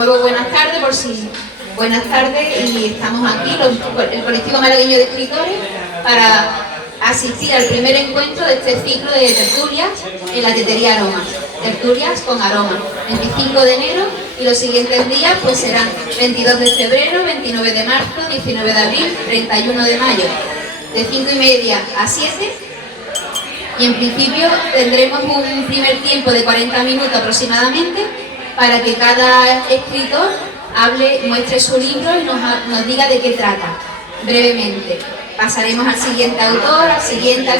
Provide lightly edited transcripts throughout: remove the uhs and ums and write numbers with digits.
Luego, buenas tardes y estamos aquí, el colectivo malagueño de escritores, para asistir al primer encuentro de este ciclo de tertulias en la tetería Aroma, tertulias con aroma, 25 de enero y los siguientes días pues serán 22 de febrero, 29 de marzo, 19 de abril, 31 de mayo, de 5:30 a 7. Y en principio tendremos un primer tiempo de 40 minutos aproximadamente para que cada escritor muestre su libro y nos diga de qué trata, brevemente. Pasaremos al siguiente autor, al siguiente,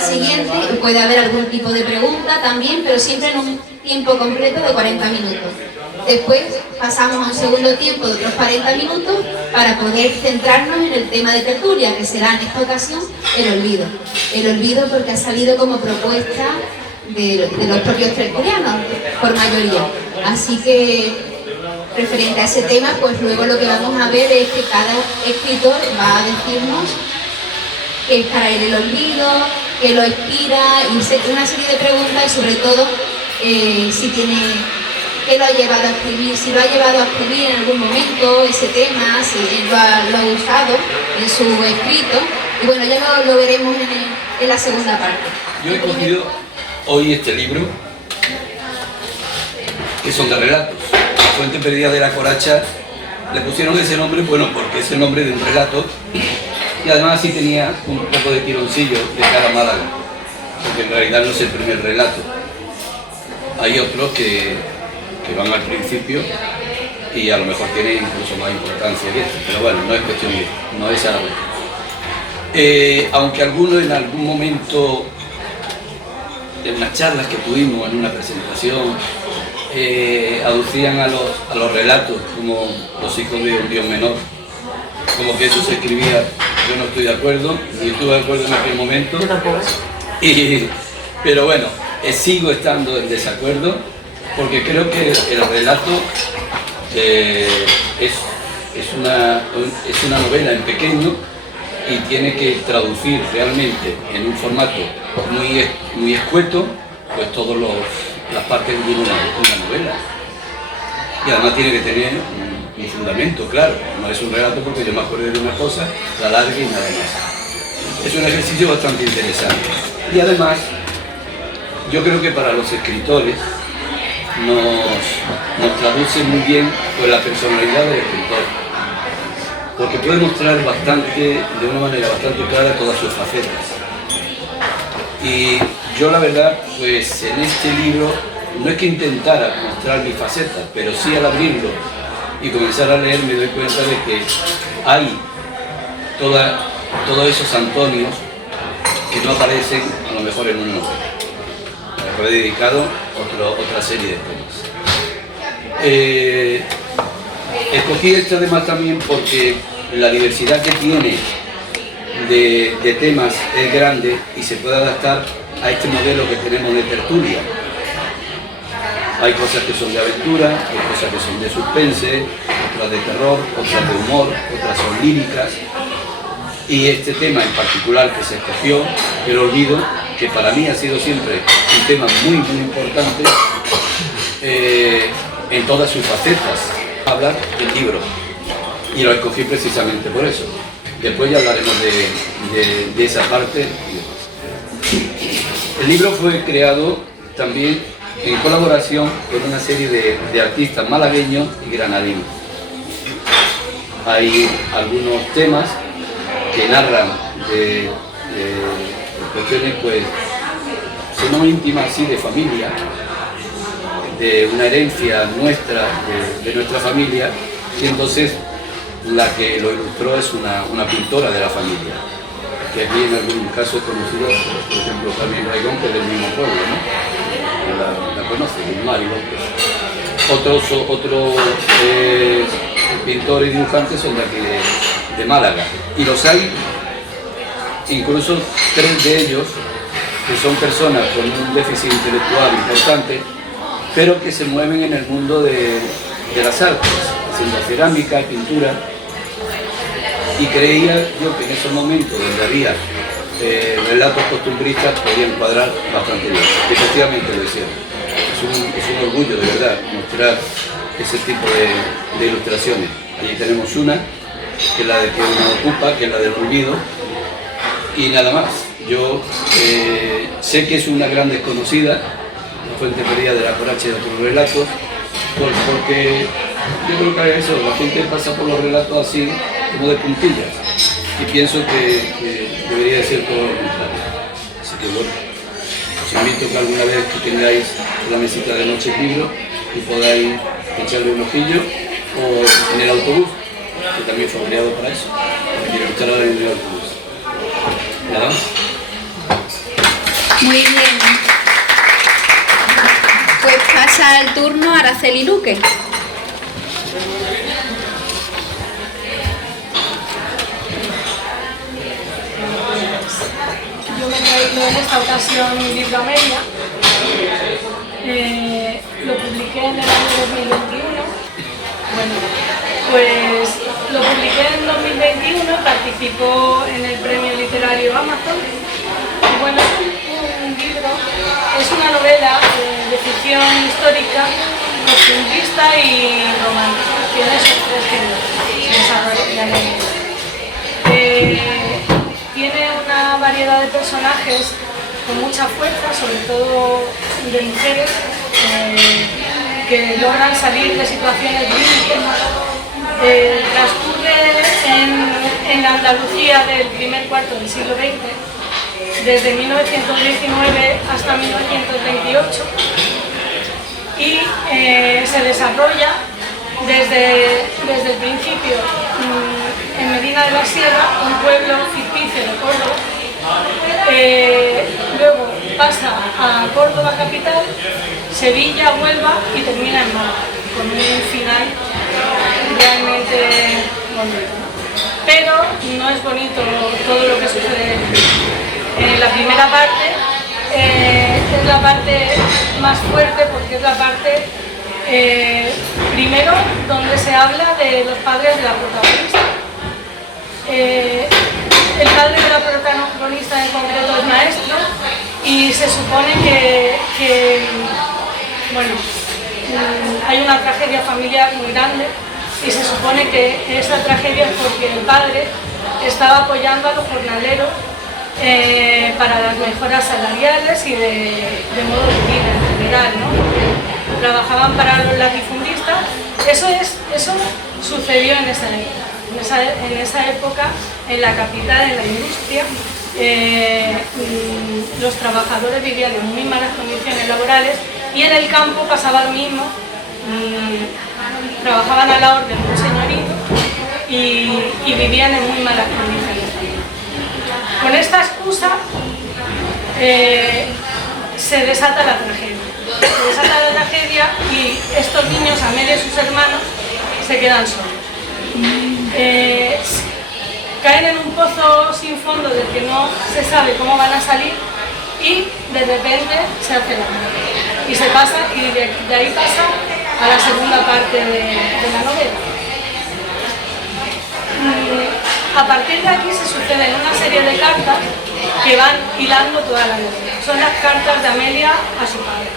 y puede haber algún tipo de pregunta también, pero siempre en un tiempo completo de 40 minutos. Después pasamos a un segundo tiempo de otros 40 minutos para poder centrarnos en el tema de tertulia, que será en esta ocasión el olvido. El olvido porque ha salido como propuesta de los propios tertulianos, por mayoría. Así que, referente a ese tema, pues luego lo que vamos a ver es que cada escritor va a decirnos qué es para él el olvido, qué lo inspira, y una serie de preguntas, y sobre todo, qué lo ha llevado a escribir, si lo ha llevado a escribir en algún momento ese tema, si lo ha usado en su escrito. Y bueno, ya lo veremos en la segunda parte. Yo he cogido hoy este libro, que son de relatos. La fuente perdida de la Coracha, le pusieron ese nombre, bueno, porque es el nombre de un relato, y además sí tenía un poco de tironcillo de cara a Málaga, porque en realidad no es el primer relato. Hay otros que van al principio y a lo mejor tienen incluso más importancia que este, pero bueno, no es cuestión de, no es algo. Aunque algunos en algún momento, en unas charlas que tuvimos, en una presentación, aducían a los relatos como los hijos de un dios menor, como que eso se escribía. Yo no estoy de acuerdo, ni estuve de acuerdo en aquel momento. Yo tampoco. Pero bueno, sigo estando en desacuerdo, porque creo que el relato es una novela en pequeño y tiene que traducir realmente en un formato muy escueto pues todas las partes de una novela. Y además tiene que tener un fundamento, claro. No es un relato porque yo me acuerdo de una cosa, la alargue y nada más. Es un ejercicio bastante interesante. Y además, yo creo que para los escritores nos traduce muy bien pues, la personalidad del escritor, porque puede mostrar de una manera bastante clara todas sus facetas. Y yo la verdad, pues en este libro, no es que intentara mostrar mis facetas, pero sí al abrirlo y comenzar a leer me doy cuenta de que hay todos esos Antonios que no aparecen a lo mejor en una novela. Me he dedicado otra serie de temas. Escogí este además también porque la diversidad que tiene de temas es grande y se puede adaptar a este modelo que tenemos de tertulia. Hay cosas que son de aventura, hay cosas que son de suspense, otras de terror, otras de humor, otras son líricas. Y este tema en particular que se escogió, el olvido, que para mí ha sido siempre un tema muy importante en todas sus facetas. Hablar del libro, y lo escogí precisamente por eso. Después ya hablaremos de esa parte. El libro fue creado también en colaboración con una serie de artistas malagueños y granadinos. Hay algunos temas que narran de cuestiones pues, si no íntimas, sí de familia, de una herencia nuestra, de nuestra familia, y entonces la que lo ilustró es una pintora de la familia, que aquí en algún caso es conocido, por ejemplo, Carmen Raigón, que es del mismo pueblo, ¿no? La conocen, Mario López. Otros pintores y dibujantes son de aquí de Málaga, y los hay incluso 3 de ellos que son personas con un déficit intelectual importante, pero que se mueven en el mundo de las artes, haciendo cerámica, pintura, y creía yo que en esos momentos donde había relatos costumbristas podían cuadrar bastante bien. Efectivamente lo hicieron. Es un orgullo de verdad mostrar ese tipo de ilustraciones. Allí tenemos una, que es la de que uno ocupa, que es la del ruido, y nada más. Yo sé que es una gran desconocida, la fuente perdida de la coracha de otros relatos, porque yo creo que eso, la gente pasa por los relatos así, como de puntillas, y pienso que debería de ser todo lo contrario. Así que bueno, os invito que alguna vez que tengáis la mesita de noche libro y podáis echarle un ojillo, o en el autobús, que también fue creado para eso, para ilustrar en el autobús. Nada más. Muy bien. Pues pasa el turno a Araceli Luque. Yo me he traído en esta ocasión mi libro Amelia. Lo publiqué en el año 2021. Bueno, pues lo publiqué en 2021 y participó en el premio literario Amazon. Y bueno, un libro, es una novela de ficción histórica, costumbrista y romántica. Tiene esos tres géneros. Tiene una variedad de personajes con mucha fuerza, sobre todo de mujeres que logran salir de situaciones límites. Transcurre en la Andalucía del primer cuarto del siglo XX, desde 1919 hasta 1928, y se desarrolla desde el principio en Medina de la Sierra, un pueblo ficticio de Córdoba. Luego pasa a Córdoba capital, Sevilla, Huelva y termina en Málaga, con un final realmente bonito. Pero no es bonito todo lo que sucede en la primera parte. Es la parte más fuerte porque es la parte primero donde se habla de los padres de la protagonista. El padre de la protagonista en concreto es maestro y se supone que bueno, hay una tragedia familiar muy grande y se supone que esa tragedia es porque el padre estaba apoyando a los jornaleros para las mejoras salariales y de modo de vida en general, ¿no? Trabajaban para los latifundistas. Eso sucedió en esa época. En esa época, en la capital, en la industria, los trabajadores vivían en muy malas condiciones laborales y en el campo pasaba lo mismo. Trabajaban a la orden de un señorito y vivían en muy malas condiciones. Con esta excusa se desata la tragedia. Se desata la tragedia y estos niños, Amelia y sus hermanos, se quedan solos. Caen en un pozo sin fondo del que no se sabe cómo van a salir y de repente se hace la muerte. Y se pasa, y de ahí pasa a la segunda parte de la novela. A partir de aquí se suceden una serie de cartas que van hilando toda la novela. Son las cartas de Amelia a su padre.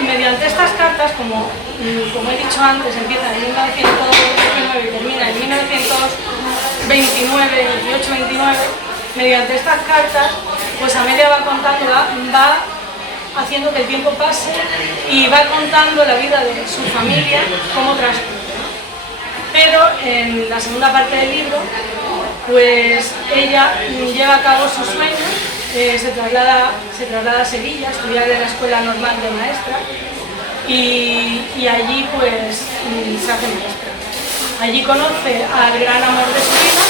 Mediante estas cartas, como he dicho antes, empieza en 1919 y termina en 1929, 28-29, mediante estas cartas, pues Amelia va contando, va haciendo que el tiempo pase y va contando la vida de su familia, cómo transcurre. Pero en la segunda parte del libro, pues ella lleva a cabo sus sueños, se traslada a Sevilla a estudiar en la Escuela Normal de Maestra y allí pues se hace maestra. Allí conoce al gran amor de su vida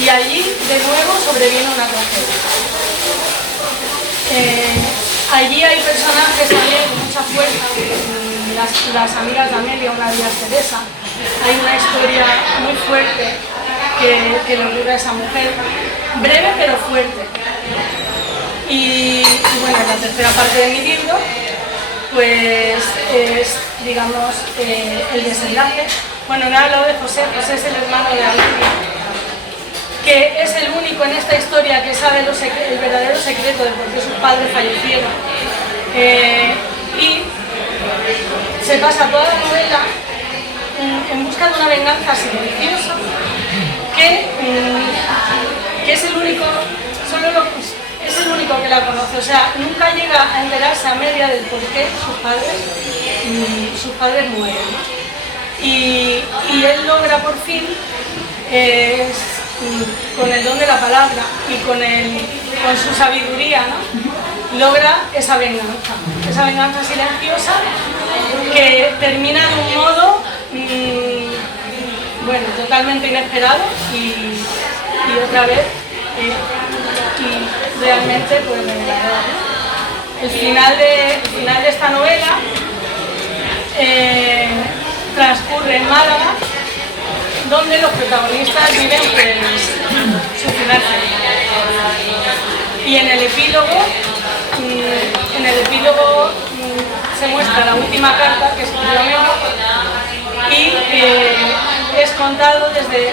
y allí de nuevo sobreviene una tragedia. Allí hay personajes también con mucha fuerza, las amigas de Amelia, una de ellas Teresa. Hay una historia muy fuerte que le ocurre a esa mujer, breve pero fuerte. Y bueno, la tercera parte de mi libro pues es, digamos, el desenlace. Bueno, no he hablado de José. José es el hermano de Amelia, que es el único en esta historia que sabe el verdadero secreto de por qué sus padres fallecieron. Y se pasa toda la novela en busca de una venganza silenciosa que es el único, es el único que la conoce. O sea, nunca llega a enterarse a Amelia del por qué sus padres mueren. Y él logra por fin, con el don de la palabra y con su sabiduría, ¿no? Logra esa venganza silenciosa que termina de un modo bueno, totalmente inesperado y otra vez y realmente pues revelador. El final de esta novela transcurre en Málaga, donde los protagonistas viven pues suicidarse. Y en el epílogo se muestra la última carta que escribió Amelia y es contado desde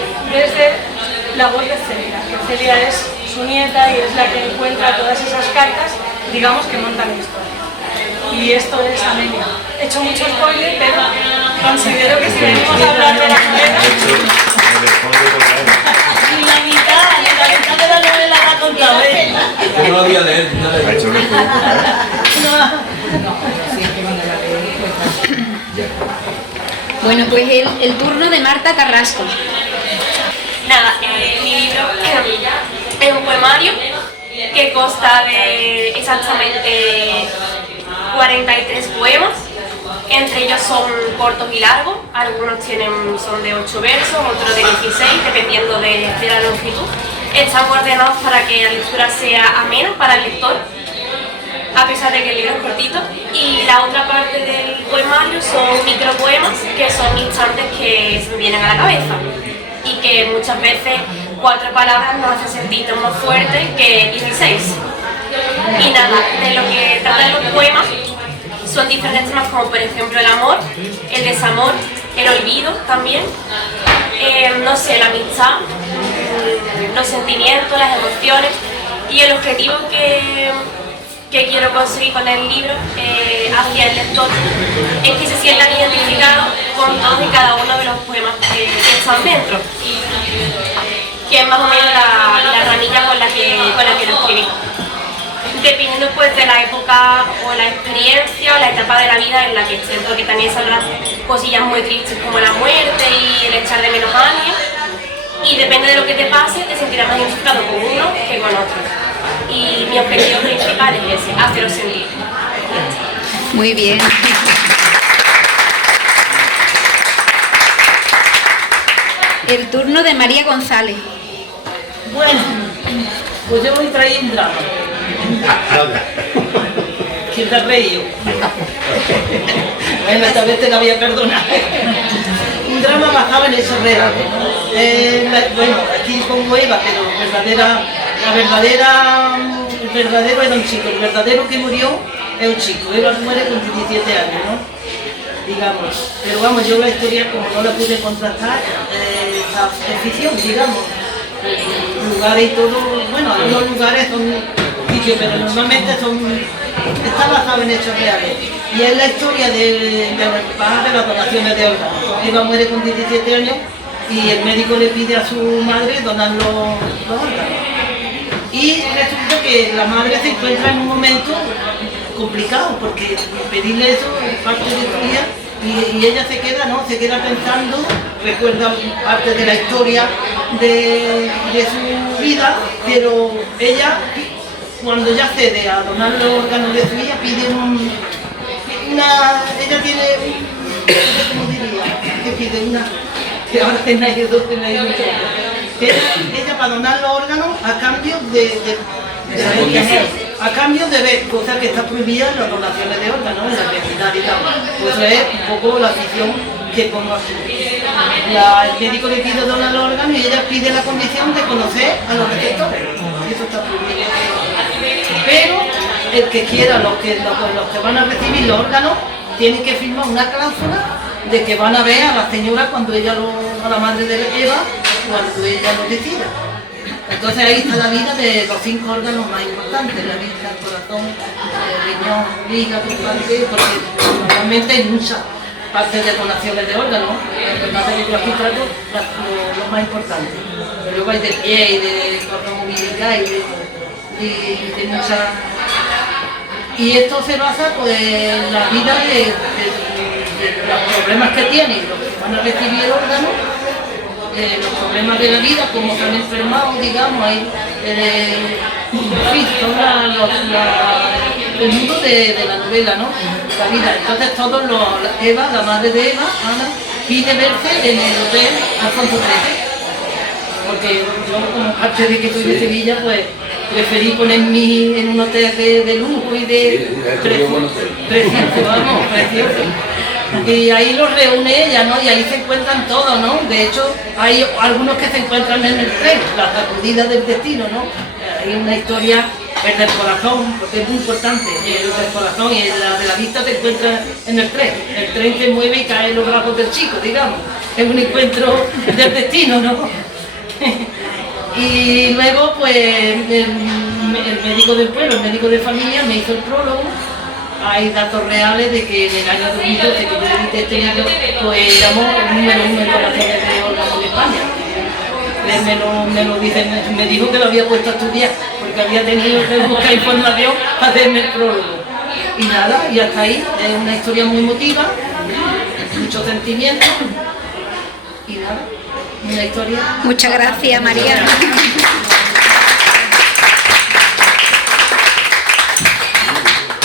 la voz de Celia, que Celia es su nieta y es la que encuentra todas esas cartas, digamos, que montan la historia. Y esto es Amelia. He hecho mucho spoiler, pero considero que si venimos a hablar de la novela... Y la mitad de la novela la ha contado él. Yo no había leído nada. Ha hecho un spoiler. Bueno, pues el turno de Marta Carrasco. Nada, mi libro es un poemario que consta de exactamente 43 poemas. Entre ellos son cortos y largos, algunos son de 8 versos, otros de 16, dependiendo de la longitud. Están ordenados para que la lectura sea amena para el lector, a pesar de que el libro es cortito. Y la otra parte del poemario son micropoemas, que son instantes que se me vienen a la cabeza y que muchas veces 4 palabras nos hacen sentirnos más fuertes que 16. Y nada, de lo que tratan los poemas son diferentes temas como por ejemplo el amor, el desamor, el olvido también, no sé, la amistad, los sentimientos, las emociones. Y el objetivo que quiero conseguir con el libro hacia el lector es que se sientan identificados con todos y cada uno de los poemas que están dentro, que es más o menos la ramilla con la que lo escribí. Dependiendo pues de la época o la experiencia o la etapa de la vida en la que esté, porque también saldrán cosillas muy tristes como la muerte y el echar de menos a alguien, y depende de lo que te pase te sentirás más identificado con uno que con otro. Y mi objetivo principal es ese, hacerlo sentir. Muy bien. El turno de María González. Bueno, pues yo voy a traer un drama. ¿Quién te ha reído? Bueno, esta vez te la voy a perdonar. Un drama basado en hechos reales. Bueno, aquí pongo Eva, pero el verdadero era un chico. El verdadero que murió es un chico. Eva muere con 17 años, ¿no? Digamos. Pero vamos, yo la historia, como no la pude contrastar, es ficción, digamos. Lugares y todo, bueno, algunos lugares son ficción, pero normalmente está basado en hechos reales. Y es la historia de las donaciones de órganos. Eva muere con 17 años y el médico le pide a su madre donar los órganos. Y resulta que la madre se encuentra en un momento complicado, porque pedirle eso es parte de su vida. Y ella se queda pensando, recuerda parte de la historia de su vida, pero ella, cuando ya cede a donar los órganos de su hija, pide ella tiene ¿cómo diría? Que pide que ahora tenga ido mucho. Ella para donar los órganos a cambio a cambio de ver cosas que están prohibidas en las donaciones de órganos, en la realidad y tal. Pues es un poco la ficción que pongo aquí. El médico le pide donar los órganos y ella pide la condición de conocer a los receptores. Eso está prohibido. Pero el que quiera, los que van a recibir los órganos, tienen que firmar una cláusula de que van a ver a la señora a la madre de Eva, cuando ella lo decida. Entonces ahí está la vida de los 5 órganos más importantes, la vista, el corazón, el riñón, el hígado, porque normalmente hay muchas. parte de donaciones de órganos, lo que pasa es que yo aquí trato lo más importante. Pero luego hay de pie y de movilidad y de mucha... Y esto se basa pues, en la vida de los problemas que tienen los que van a recibir órganos, los problemas de la vida, como se han enfermado, digamos, hay el mundo de la novela, ¿no? La vida. Entonces todos Eva, la madre de Eva, Ana, pide verse en el hotel Alfonso XIII. Porque yo, como parte de que soy de Sevilla, pues preferí ponerme en un hotel de lujo y de precioso, vamos, precioso. Y ahí los reúne ella, ¿no? Y ahí se encuentran todos, ¿no? De hecho, hay algunos que se encuentran en el tren, las sacudidas del destino, ¿no? Hay una historia, el del corazón, porque es muy importante, el del corazón y la de la vista se encuentra en el tren se mueve y cae en los brazos del chico, digamos. Es un encuentro del destino, ¿no? Y luego, pues, el médico del pueblo, el médico de familia, me hizo el prólogo. Hay datos reales de que en el año 2012, que yo edité este libro, pues éramos el número 1 en donaciones de órganos de España. Me lo dicen, me dijo que lo había puesto a estudiar, porque había tenido que buscar información para hacerme el prólogo. Y nada, y hasta ahí, es una historia muy emotiva, mucho sentimiento, y nada, una historia... Muchas gracias, María.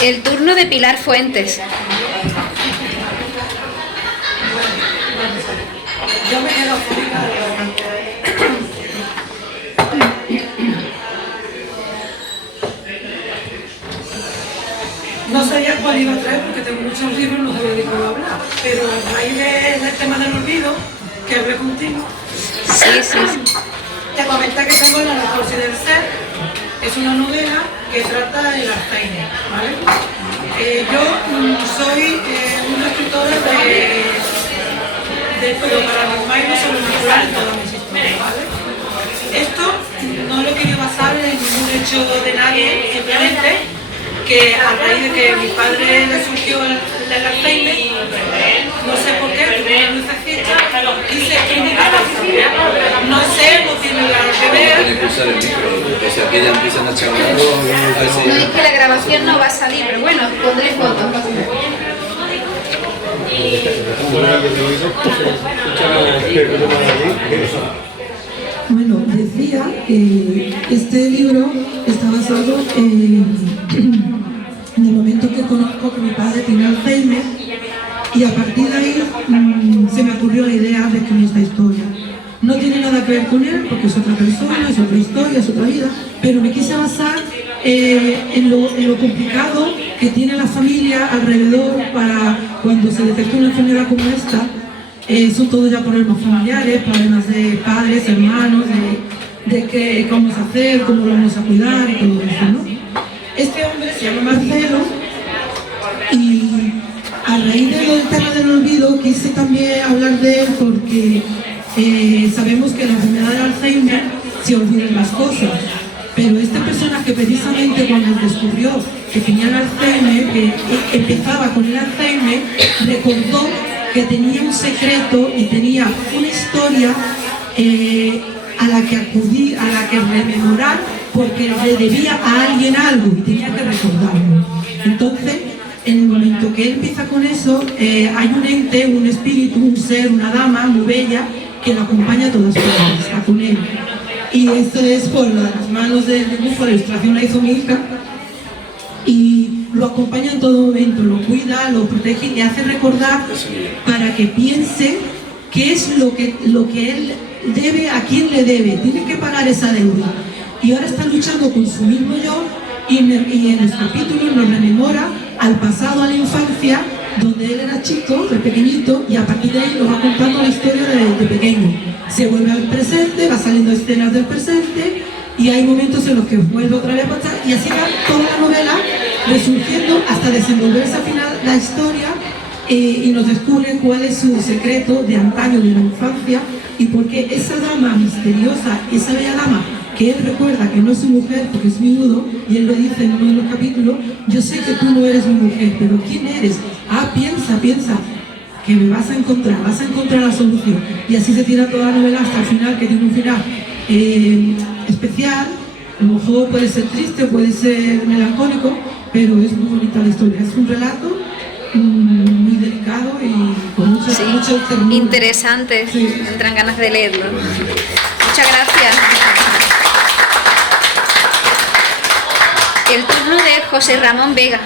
El turno de Pilar Fuentes. Yo me quedo no sabía cuál iba a traer porque tengo muchos libros, no sabía de qué iba a hablar, pero a raíz del tema del olvido, que hablé contigo, Sí. te comenté que tengo La Necrosis del Ser. Es una novela que trata el Alzheimer, ¿vale? Yo soy una escritora de paranormal y lo sobrenatural en todas mis historias, ¿vale? Esto no lo quería basar en ningún hecho de nadie, simplemente que a raíz de que a mi padre le surgió el Alzheimer, no sé por qué, tuve una lucecita, quise escribir la historia. No sé, no tiene nada que ver. Tiene que usar el micro, porque si aquella empiezan a charlar, No, es que la grabación no va a salir, pero bueno, pondré fotos. Bueno, decía que este libro está basado en el momento que conozco que mi padre tiene Alzheimer, y a partir de ahí se me ocurrió la idea de escribir esta historia. No tiene nada que ver con él, porque es otra persona, es otra historia, es otra vida, pero me quise basar en lo complicado que tiene la familia alrededor para cuando se detecta una enfermedad como esta. Son todos ya problemas familiares, problemas de padres, hermanos, de cómo vamos a hacer, cómo lo vamos a cuidar y todo eso, ¿no? Este hombre se llama Marcelo, y a raíz del tema del olvido quise también hablar de él porque sabemos que en la enfermedad de Alzheimer se olvidan las cosas, pero este personaje precisamente cuando descubrió que tenía el Alzheimer, que empezaba con el Alzheimer, recordó que tenía un secreto y tenía una historia a la que acudir, a la que rememorar, porque le debía a alguien algo y tenía que recordarlo. Entonces, en el momento que él empieza con eso, hay un ente, un espíritu, un ser, una dama muy bella que lo acompaña a todas partes, está con él. Y esto es por las manos del dibujo, la ilustración la hizo mi hija, y lo acompaña en todo momento, lo cuida, lo protege y hace recordar para que piense qué es lo que él debe, a quién le debe, tiene que pagar esa deuda. Y ahora está luchando con su mismo yo, y en los capítulos nos rememora al pasado, a la infancia, donde él era chico, de pequeñito, y a partir de ahí nos va contando la historia de pequeño. Se vuelve al presente, va saliendo escenas del presente, y hay momentos en los que vuelve otra vez a pasar, y así va toda la novela resurgiendo hasta desenvolverse al final la historia, y nos descubre cuál es su secreto de antaño, de la infancia, y por qué esa dama misteriosa, esa bella dama, que él recuerda que no es su mujer porque es viudo, y él lo dice en uno de los capítulos: yo sé que tú no eres mi mujer, pero ¿quién eres? Ah, piensa, que vas a encontrar la solución. Y así se tira toda la novela hasta el final, que tiene un final especial. A lo mejor puede ser triste, puede ser melancólico, pero es muy bonita la historia. Es un relato muy delicado y con mucho ternura. Interesante, Sí. tendrán ganas de leerlo. Muchas gracias. El turno de José Ramón Vega.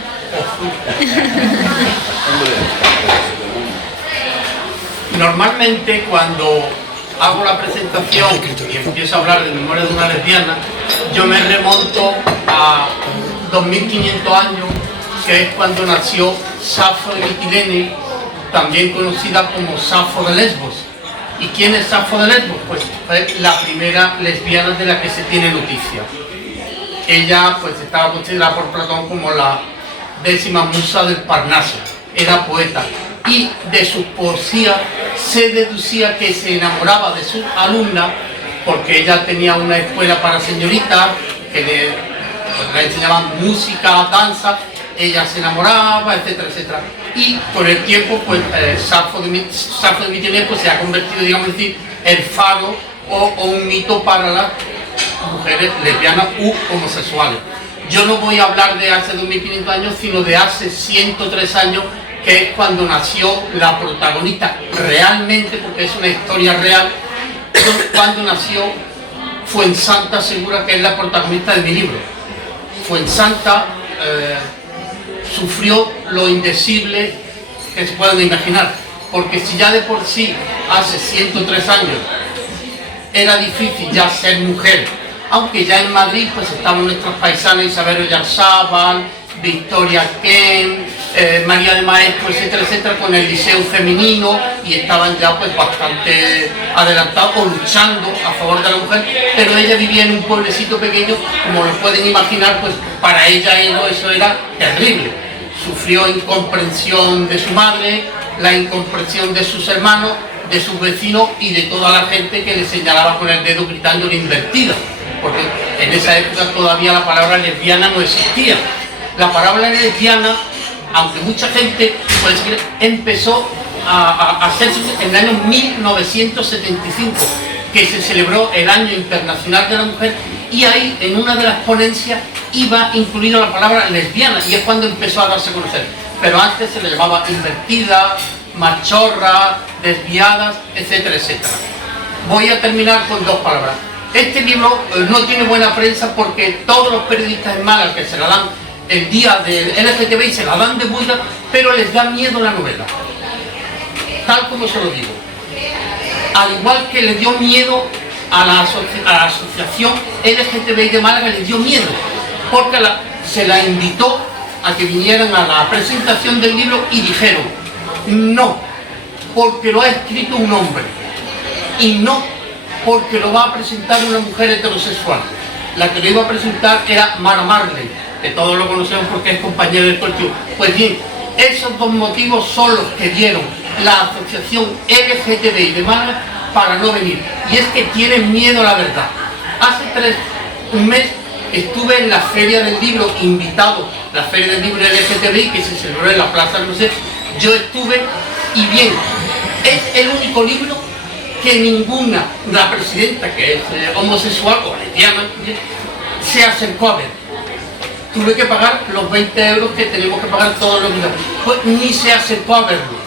Normalmente cuando hago la presentación y empiezo a hablar de Memoria de una lesbiana, yo me remonto a 2500 años, que es cuando nació Safo de Mitilene, también conocida como Safo de Lesbos. ¿Y quién es Safo de Lesbos? Pues fue la primera lesbiana de la que se tiene noticia. Ella pues estaba considerada por Platón como la 10ª musa del Parnaso, era poeta, y de sus poesías se deducía que se enamoraba de su alumna, porque ella tenía una escuela para señoritas que le enseñaban música, danza, ella se enamoraba, etcétera, etcétera. Y con el tiempo, pues Safo de Mitilene pues, se ha convertido, digamos decir, el faro o un mito para las mujeres lesbianas u homosexuales. Yo no voy a hablar de hace 2500 años, sino de hace 103 años, que es cuando nació la protagonista realmente, porque es una historia real, cuando nació Fuensanta Segura, que es la protagonista de mi libro. Fuensanta sufrió lo indecible que se puedan imaginar, porque si ya de por sí hace 103 años era difícil ya ser mujer, aunque ya en Madrid pues estaban nuestras paisanas Isabel Oyarzábal, Victoria Kent, María de Maestro, etcétera, etcétera, con el liceo femenino, y estaban ya pues bastante adelantados o luchando a favor de la mujer, pero ella vivía en un pueblecito pequeño, como lo pueden imaginar, pues para ella eso era terrible. Sufrió incomprensión de su madre, la incomprensión de sus hermanos, de sus vecinos y de toda la gente que le señalaba con el dedo gritando la invertida, porque en esa época todavía la palabra lesbiana no existía. La palabra lesbiana, aunque mucha gente puede decir, empezó a hacerse en el año 1975, que se celebró el Año Internacional de la Mujer, y ahí en una de las ponencias iba incluida la palabra lesbiana, y es cuando empezó a darse a conocer. Pero antes se le llamaba invertida, machorra, desviadas, etcétera, etcétera. Voy a terminar con dos palabras. Este libro no tiene buena prensa porque todos los periodistas en Málaga que se la dan el día del LGTBI se la dan de buena, pero les da miedo la novela, tal como se lo digo. Al igual que le dio miedo a la asociación LGTBI de Málaga, le dio miedo, porque se la invitó a que vinieran a la presentación del libro y dijeron, no, porque lo ha escrito un hombre, y no, porque lo va a presentar una mujer heterosexual. La que lo iba a presentar era Mara Marley, que todos lo conocemos porque es compañero del colectivo. Pues bien, esos dos motivos son los que dieron la asociación LGTBI de Málaga para no venir. Y es que tienen miedo a la verdad. Hace un mes estuve en la Feria del Libro, invitado, la Feria del Libro LGTBI, que se celebró en la Plaza del Museo. Yo estuve y bien, es el único libro que ninguna, la presidenta, que es homosexual o lesbiana, se acercó a ver. Tuve que pagar los 20 euros que tenemos que pagar todos los días. Pues ni se acercó a verlo.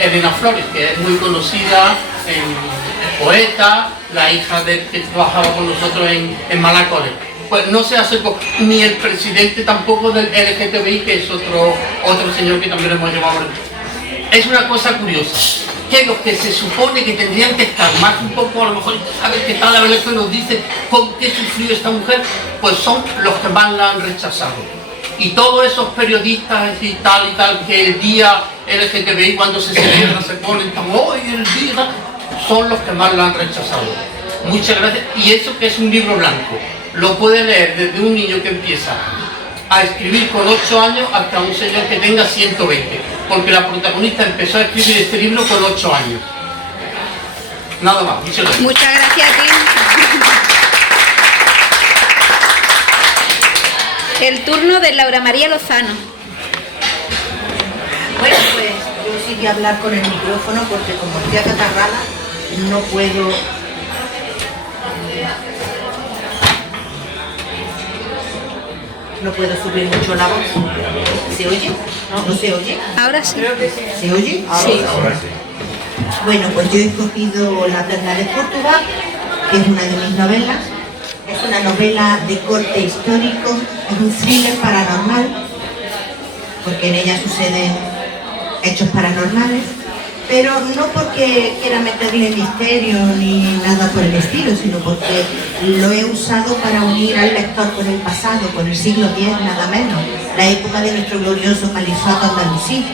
Elena Flores, que es muy conocida, es poeta, la hija de que trabajaba con nosotros en Malacole. Pues no se acercó, ni el presidente tampoco del LGTBI, que es otro señor que también hemos llevado. Es una cosa curiosa, que los que se supone que tendrían que estar más un poco, a lo mejor, a ver qué tal, la verdad que nos dice con qué sufrió esta mujer, pues son los que más la han rechazado. Y todos esos periodistas y tal, que el día LGTBI cuando se celebra se ponen tan, hoy el día, son los que más la han rechazado. Muchas gracias. Y eso que es un libro blanco, lo puede leer desde un niño que empieza a escribir con 8 años hasta un señor que tenga 120, porque la protagonista empezó a escribir este libro con 8 años. Nada más, muchas gracias. Muchas gracias a ti. El turno de Laura María Lozano. Bueno, pues yo sí que hablar con el micrófono porque como estoy acatarrada no puedo... No puedo subir mucho la voz. ¿Se oye? ¿No se oye? Ahora sí. ¿Se oye? Sí. Ahora sí. Bueno, pues yo he escogido La perla de Córdoba, que es una de mis novelas. Es una novela de corte histórico, es un thriller paranormal, porque en ella suceden hechos paranormales, pero no porque quiera meterle misterio ni nada por el estilo, sino porque lo he usado para unir al lector con el pasado, con el siglo X nada menos, la época de nuestro glorioso califato andalusí.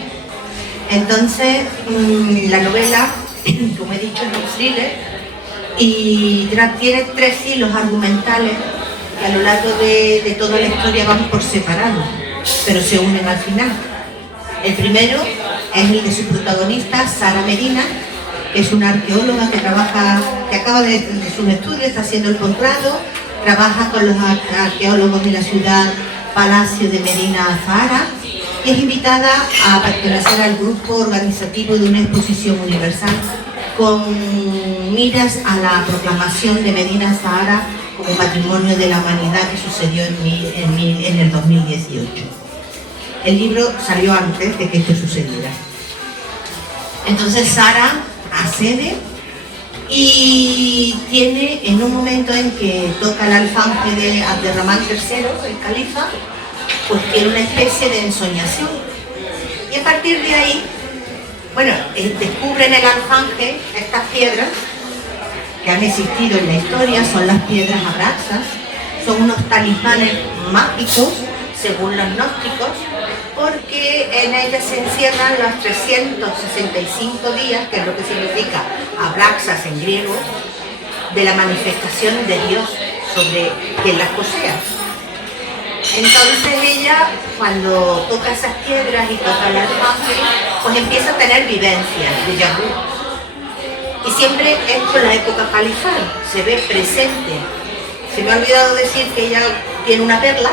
Entonces, la novela, como he dicho, es un thriller y tiene 3 hilos argumentales que a lo largo de toda la historia van por separado, pero se unen al final. El primero es el de su protagonista, Sara Medina, que es una arqueóloga que acaba de sus estudios, está haciendo el posgrado, trabaja con los arqueólogos de la ciudad Palacio de Medina Azahara y es invitada a pertenecer al grupo organizativo de una exposición universal con miras a la proclamación de Medina Azahara como Patrimonio de la Humanidad que sucedió en el 2018. El libro salió antes de que esto sucediera. Entonces Sara accede y tiene, en un momento en que toca el alfanje de Abderramán III, el califa, pues tiene una especie de ensoñación. Y a partir de ahí, bueno, descubren el alfanje estas piedras que han existido en la historia, son las piedras abraxas, son unos talismanes mágicos, según los gnósticos, porque en ellas se encierran los 365 días, que es lo que significa abraxas en griego, de la manifestación de Dios sobre quien las posea. Entonces ella, cuando toca esas piedras y toca el alfanje, pues empieza a tener vivencias de Yahú. Y siempre es con la época califal, se ve presente. Se me ha olvidado decir que ella tiene una perla,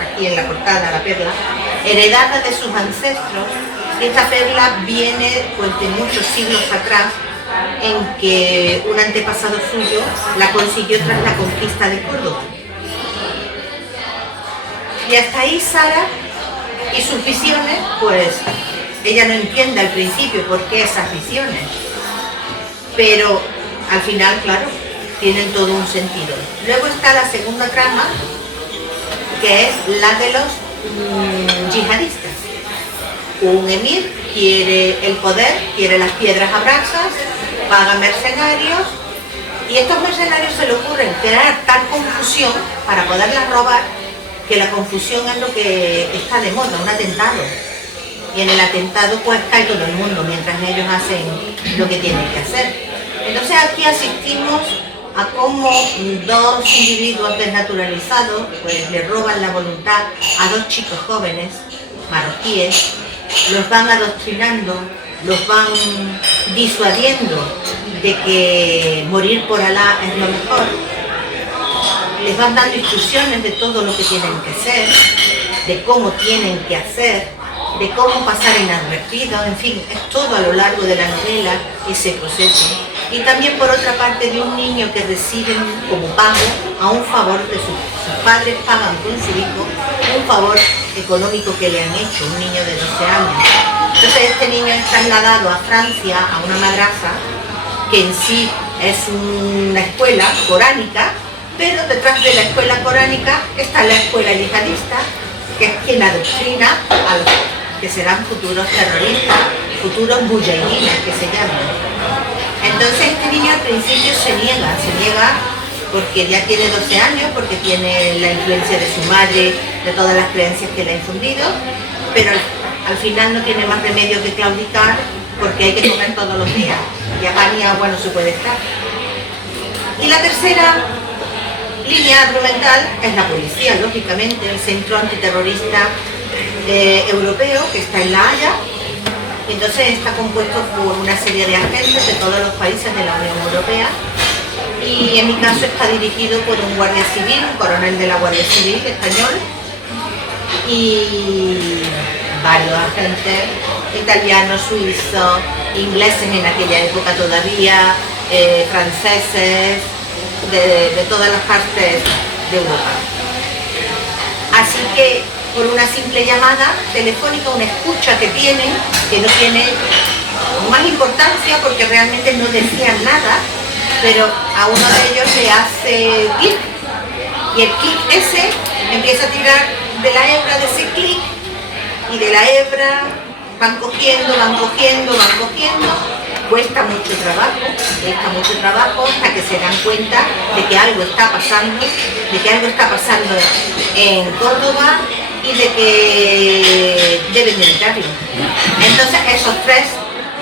aquí en la portada la perla, heredada de sus ancestros. Y esta perla viene pues de muchos siglos atrás, en que un antepasado suyo la consiguió tras la conquista de Córdoba. Y hasta ahí Sara y sus visiones, pues ella no entiende al principio por qué esas visiones, pero al final, claro, tienen todo un sentido. Luego está la segunda trama, que es la de los yihadistas. Un emir quiere el poder, quiere las piedras abraxas, paga mercenarios, y estos mercenarios se le ocurren crear tal confusión para poderlas robar, que la confusión es lo que está de moda, un atentado. Y en el atentado pues cae todo el mundo mientras ellos hacen lo que tienen que hacer. Entonces aquí asistimos a cómo 2 individuos desnaturalizados pues le roban la voluntad a 2 chicos jóvenes marroquíes, los van adoctrinando, los van disuadiendo de que morir por Alá es lo mejor. Les van dando instrucciones de todo lo que tienen que hacer, de cómo tienen que hacer, de cómo pasar inadvertidos, en fin, es todo a lo largo de la novela ese proceso. Y también por otra parte de un niño que recibe como pago a un favor de sus padres, pagan con su hijo un favor económico que le han hecho, un niño de 12 años. Entonces este niño es trasladado a Francia, a una madrasa, que en sí es una escuela coránica, pero detrás de la escuela coránica está la escuela yihadista, que es quien adoctrina a los que serán futuros terroristas, futuros mujahidines que se llaman. Entonces este niño al principio se niega porque ya tiene 12 años, porque tiene la influencia de su madre, de todas las creencias que le ha infundido, pero al final no tiene más remedio que claudicar porque hay que comer todos los días y a pan y agua no se puede estar. Y la tercera línea argumental es la policía, lógicamente, el Centro Antiterrorista Europeo, que está en La Haya. Entonces está compuesto por una serie de agentes de todos los países de la Unión Europea y en mi caso está dirigido por un guardia civil, un coronel de la Guardia Civil español y varios agentes italianos, suizos, ingleses en aquella época todavía, franceses, de todas las partes de Europa. Así que por una simple llamada telefónica, una escucha que tienen, que no tiene más importancia porque realmente no decían nada, pero a uno de ellos le hace clic, y el clic ese empieza a tirar de la hebra de ese clic, y de la hebra van cogiendo, cuesta mucho trabajo hasta que se dan cuenta de que algo está pasando, en Córdoba y de que deben de evitarlo. Entonces esos tres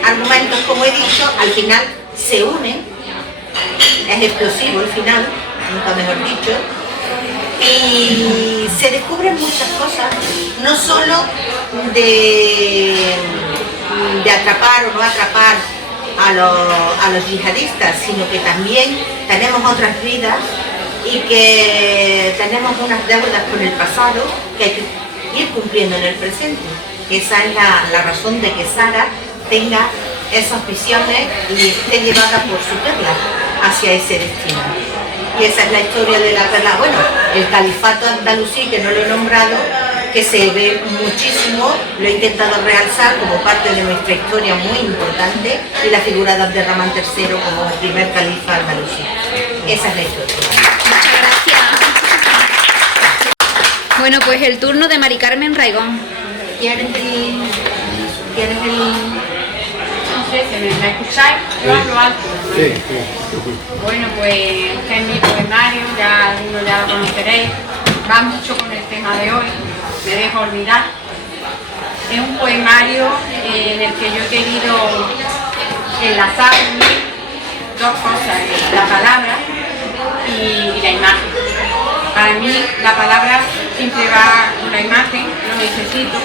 argumentos, como he dicho, al final se unen, es explosivo el final, nunca mejor dicho, y se descubren muchas cosas, no solo de atrapar o no atrapar a los yihadistas, sino que también tenemos otras vidas y que tenemos unas deudas con el pasado que hay que ir cumpliendo en el presente. Esa es la razón de que Sara tenga esas visiones y esté llevada por su perla hacia ese destino. Y esa es la historia de la perla. Bueno, el califato andalusí, que no lo he nombrado, que se ve muchísimo, lo he intentado realzar como parte de nuestra historia muy importante, y la figura de Abderramán III como el primer califa andalusí. Esa es la historia. Muchas gracias. Bueno, pues el turno de Mari Carmen Raigón. ¿Quieres el...? No sé, ¿me escucháis? Yo hablo alto. Sí. Bueno, pues este es mi poemario, ya algunos ya lo conoceréis, va mucho con el tema de hoy, me dejo olvidar. Es un poemario en el que yo he querido enlazar dos cosas, la palabra y la imagen. Para mí la palabra siempre va con la imagen, lo necesito,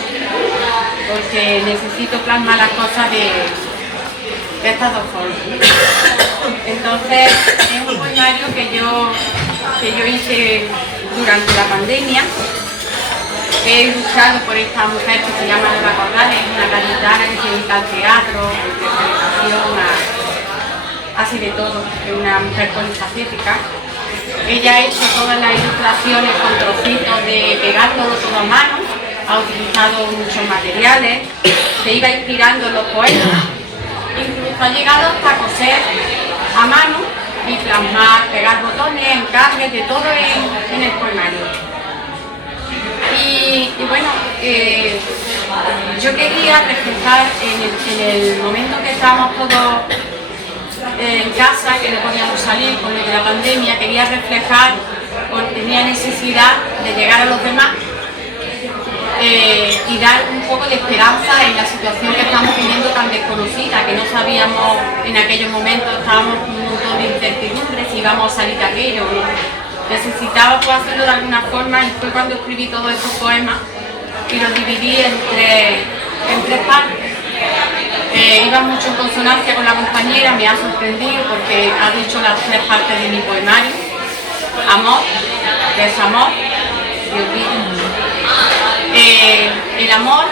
porque necesito plasmar las cosas de estas dos formas. Entonces es un poemario que yo hice durante la pandemia. He ilustrado por esta mujer que se llama Lola Corrales, una gaditana que se dedica al teatro, interpretación, hace de todo, es una mujer polifacética. Ella ha hecho todas las ilustraciones con trocitos de pegándolo todo a mano, ha utilizado muchos materiales, se iba inspirando en los poemas, incluso ha llegado hasta coser a mano y plasmar, pegar botones, encajes, de todo en el poemario. Y bueno, yo quería reflejar en el momento que estábamos todos en casa, que no podíamos salir con lo de la pandemia, quería reflejar, porque tenía necesidad de llegar a los demás y dar un poco de esperanza en la situación que estamos viviendo tan desconocida, que no sabíamos en aquellos momentos, estábamos con un montón de incertidumbre si íbamos a salir de aquello. Necesitaba pues, hacerlo de alguna forma, y fue cuando escribí todos estos poemas y los dividí en tres partes. Iba mucho en consonancia con la compañera, me ha sorprendido porque ha dicho las tres partes de mi poemario: amor, desamor y olvido. El amor,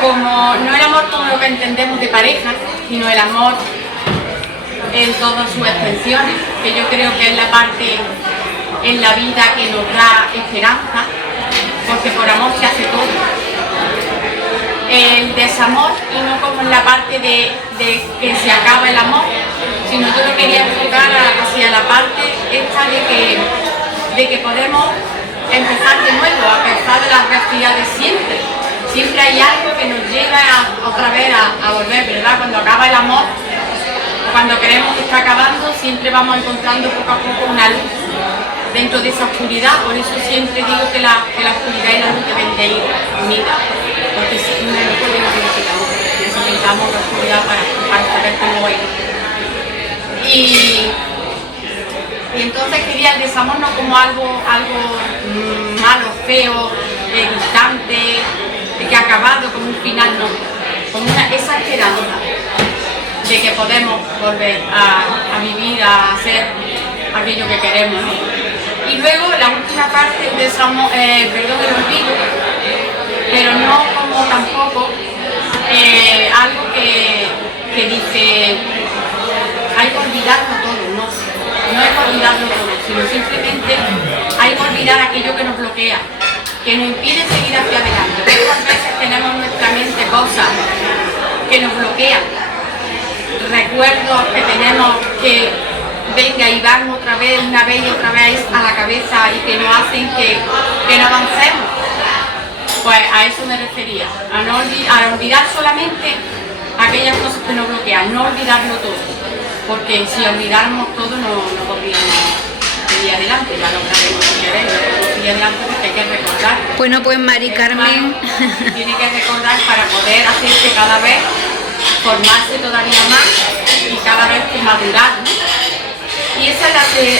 como no el amor como lo que entendemos de pareja, sino el amor en todas sus extensiones, que yo creo que es la parte en la vida que nos da esperanza, porque por amor se hace todo. El desamor, y no como en la parte de que se acaba el amor, sino yo lo quería enfocar hacia la parte esta de que podemos empezar de nuevo, a pesar de las adversidades siempre. Siempre hay algo que nos lleva otra vez a volver, ¿verdad? Cuando acaba el amor, cuando creemos que está acabando, siempre vamos encontrando poco a poco una luz dentro de esa oscuridad. Por eso siempre digo que la oscuridad y la luz deben de ir unidas, porque si no pueden identificar, necesitamos la oscuridad para saber cómo es. Y entonces quería el desamor no como algo malo, feo, distante, que ha acabado, como un final, no, como esa esperanza de que podemos volver a vivir, a hacer aquello que queremos, ¿no? Y luego la última parte del desamor, el olvido, pero no como tampoco algo que dice, hay que olvidarlo todo, no hay que olvidarlo todo, sino simplemente hay que olvidar aquello que nos bloquea, que nos impide seguir hacia adelante. Muchas veces tenemos en nuestra mente cosas que nos bloquean, recuerdos que tenemos que venga y van otra vez, una vez y otra vez a la cabeza y que nos hacen que no avancemos. Pues a eso me refería, a olvidar solamente aquellas cosas que nos bloquean, no olvidarlo todo, porque si olvidáramos todo no podríamos seguir adelante, ya lo hablaremos si queréis, no seguir adelante porque hay que recordar. Bueno, pues Mari Carmen tiene que recordar para poder hacerse cada vez, formarse todavía más y cada vez madurar, ¿no? Y esa es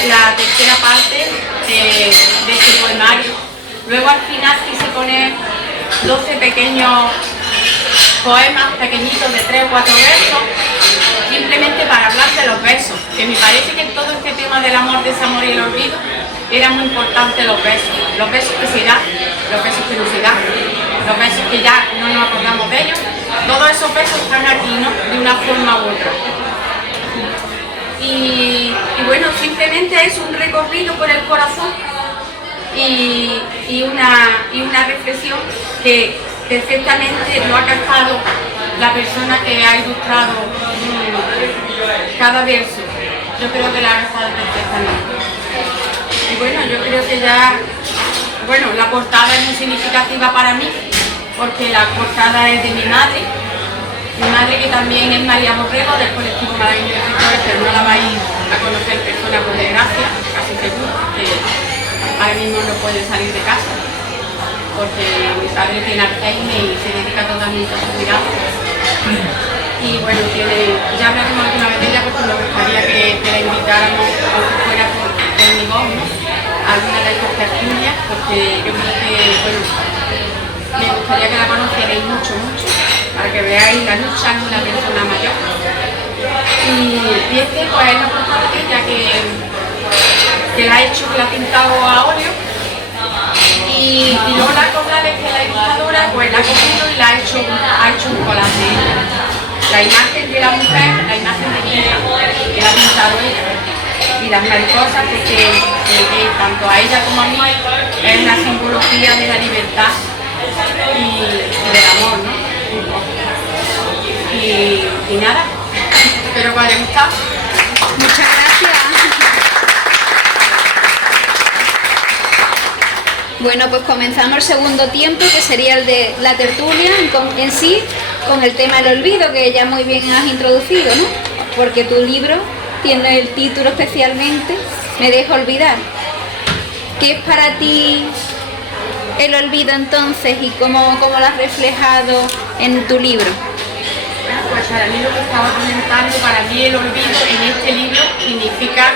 la tercera parte de este poemario. Luego al final sí se ponen 12 pequeños poemas pequeñitos de 3 o 4 versos, simplemente para hablar de los besos, que me parece que en todo este tema del amor, desamor y el olvido era muy importante los besos que se dan, los besos que no se dan, los besos que ya no nos acordamos de ellos, todos esos besos están aquí, ¿no? De una forma u otra. Y bueno, simplemente es un recorrido por el corazón y una reflexión que perfectamente lo ha captado la persona que ha ilustrado cada verso. Yo creo que lo ha captado perfectamente. Y bueno, yo creo que ya, bueno, la portada es muy significativa para mí, porque la portada es de mi madre que también es María Borrego, del colectivo malagueño de escritores, pero no la vais a conocer en persona por desgracia, casi seguro, que ahora mismo no puede salir de casa, porque mi padre tiene Alzheimer y se dedica totalmente a su cuidado. Y bueno, ya hablaremos alguna vez de ella porque me gustaría que la invitáramos, aunque fuera por mi voz, ¿no? A alguna de estas tertulias, porque yo creo que, bueno, me gustaría que la conocierais mucho, para que veáis la lucha de una persona mayor. Y este pues es la portada de ella que la ha hecho, que la ha pintado a óleo. Y luego la Corrales, que es la ilustradora, pues la ha cogido y ha hecho un collage. La imagen de la mujer, la imagen de ella, que la ha pintado ella. Y las mariposas, porque tanto a ella como a mí es una simbología de la libertad y del amor, ¿no? Y nada, espero que os haya gustado. muchas gracias. Bueno, pues comenzamos el segundo tiempo, que sería el de la tertulia en sí, con el tema del olvido, que ya muy bien has introducido, ¿no? Porque tu libro tiene el título especialmente, Me dejo olvidar. ¿Qué es para ti el olvido entonces y cómo lo has reflejado en tu libro? Bueno, pues para mí lo que estaba comentando, para mí el olvido en este libro significa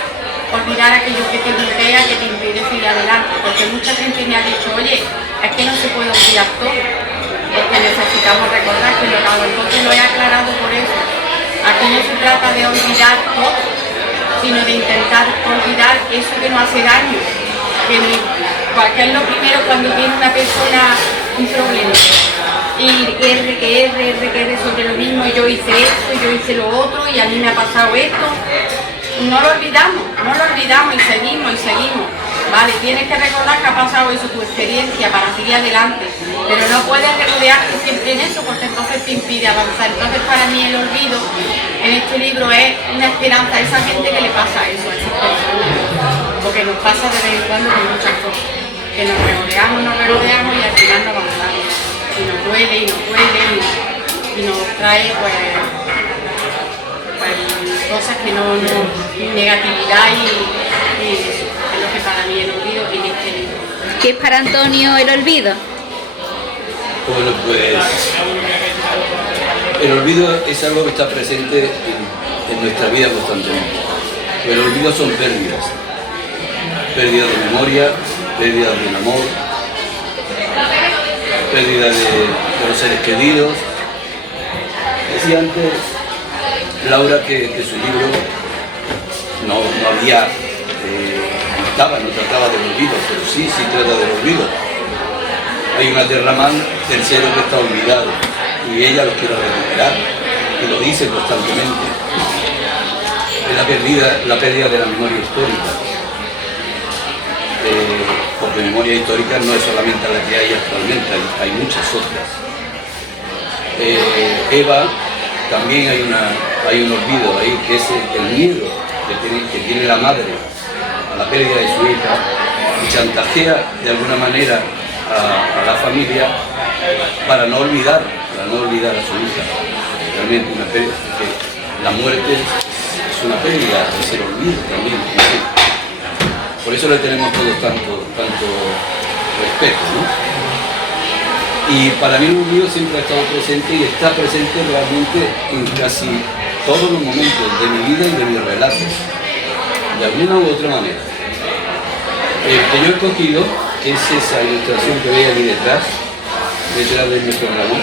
olvidar aquello que te bloquea, que te impide seguir adelante, porque mucha gente me ha dicho, oye, es que no se puede olvidar todo, porque necesitamos recordar que lo hago, entonces lo he aclarado por eso. Aquí no se trata de olvidar todo, sino de intentar olvidar eso que nos hace daño, porque es lo primero cuando viene una persona un problema. Y R sobre lo mismo, y yo hice esto, y yo hice lo otro, y a mí me ha pasado esto. No lo olvidamos y seguimos. Vale, tienes que recordar que ha pasado eso, tu experiencia, para seguir adelante. Pero no puedes regodearte siempre en eso, porque entonces te impide avanzar. Entonces para mí el olvido en este libro es una esperanza a esa gente que le pasa eso, a esas personas. Porque nos pasa de vez en cuando con muchas cosas. Que nos regodeamos y al final no avanzamos. Y nos duele y nos trae pues cosas que no negatividad y eso es lo que para mí el olvido en este libro. ¿Qué es para Antonio el olvido? Bueno, pues el olvido es algo que está presente en nuestra vida constantemente. El olvido son pérdidas de memoria, pérdidas de un amor, pérdidas de los seres queridos. Decía antes Laura que su libro no trataba del olvido, pero sí trata del olvido. Hay una derramán del cielo que está olvidado. y ella los quiere recuperar, y lo dice constantemente. Es la pérdida de la memoria histórica. Porque memoria histórica no es solamente la que hay actualmente, hay muchas otras. Eva, también hay un olvido ahí, que es el miedo que tiene la madre a la pérdida de su hija, y chantajea de alguna manera a la familia para no olvidar a su hija. Realmente una pérdida, porque la muerte es una pérdida, es el olvido también. Por eso le tenemos todos tanto respeto, ¿no? Y para mí el olvido siempre ha estado presente y está presente realmente en casi todos los momentos de mi vida y de mis relatos, de alguna u otra manera. El que yo he escogido es esa ilustración que veis ahí detrás de nuestro Ramón.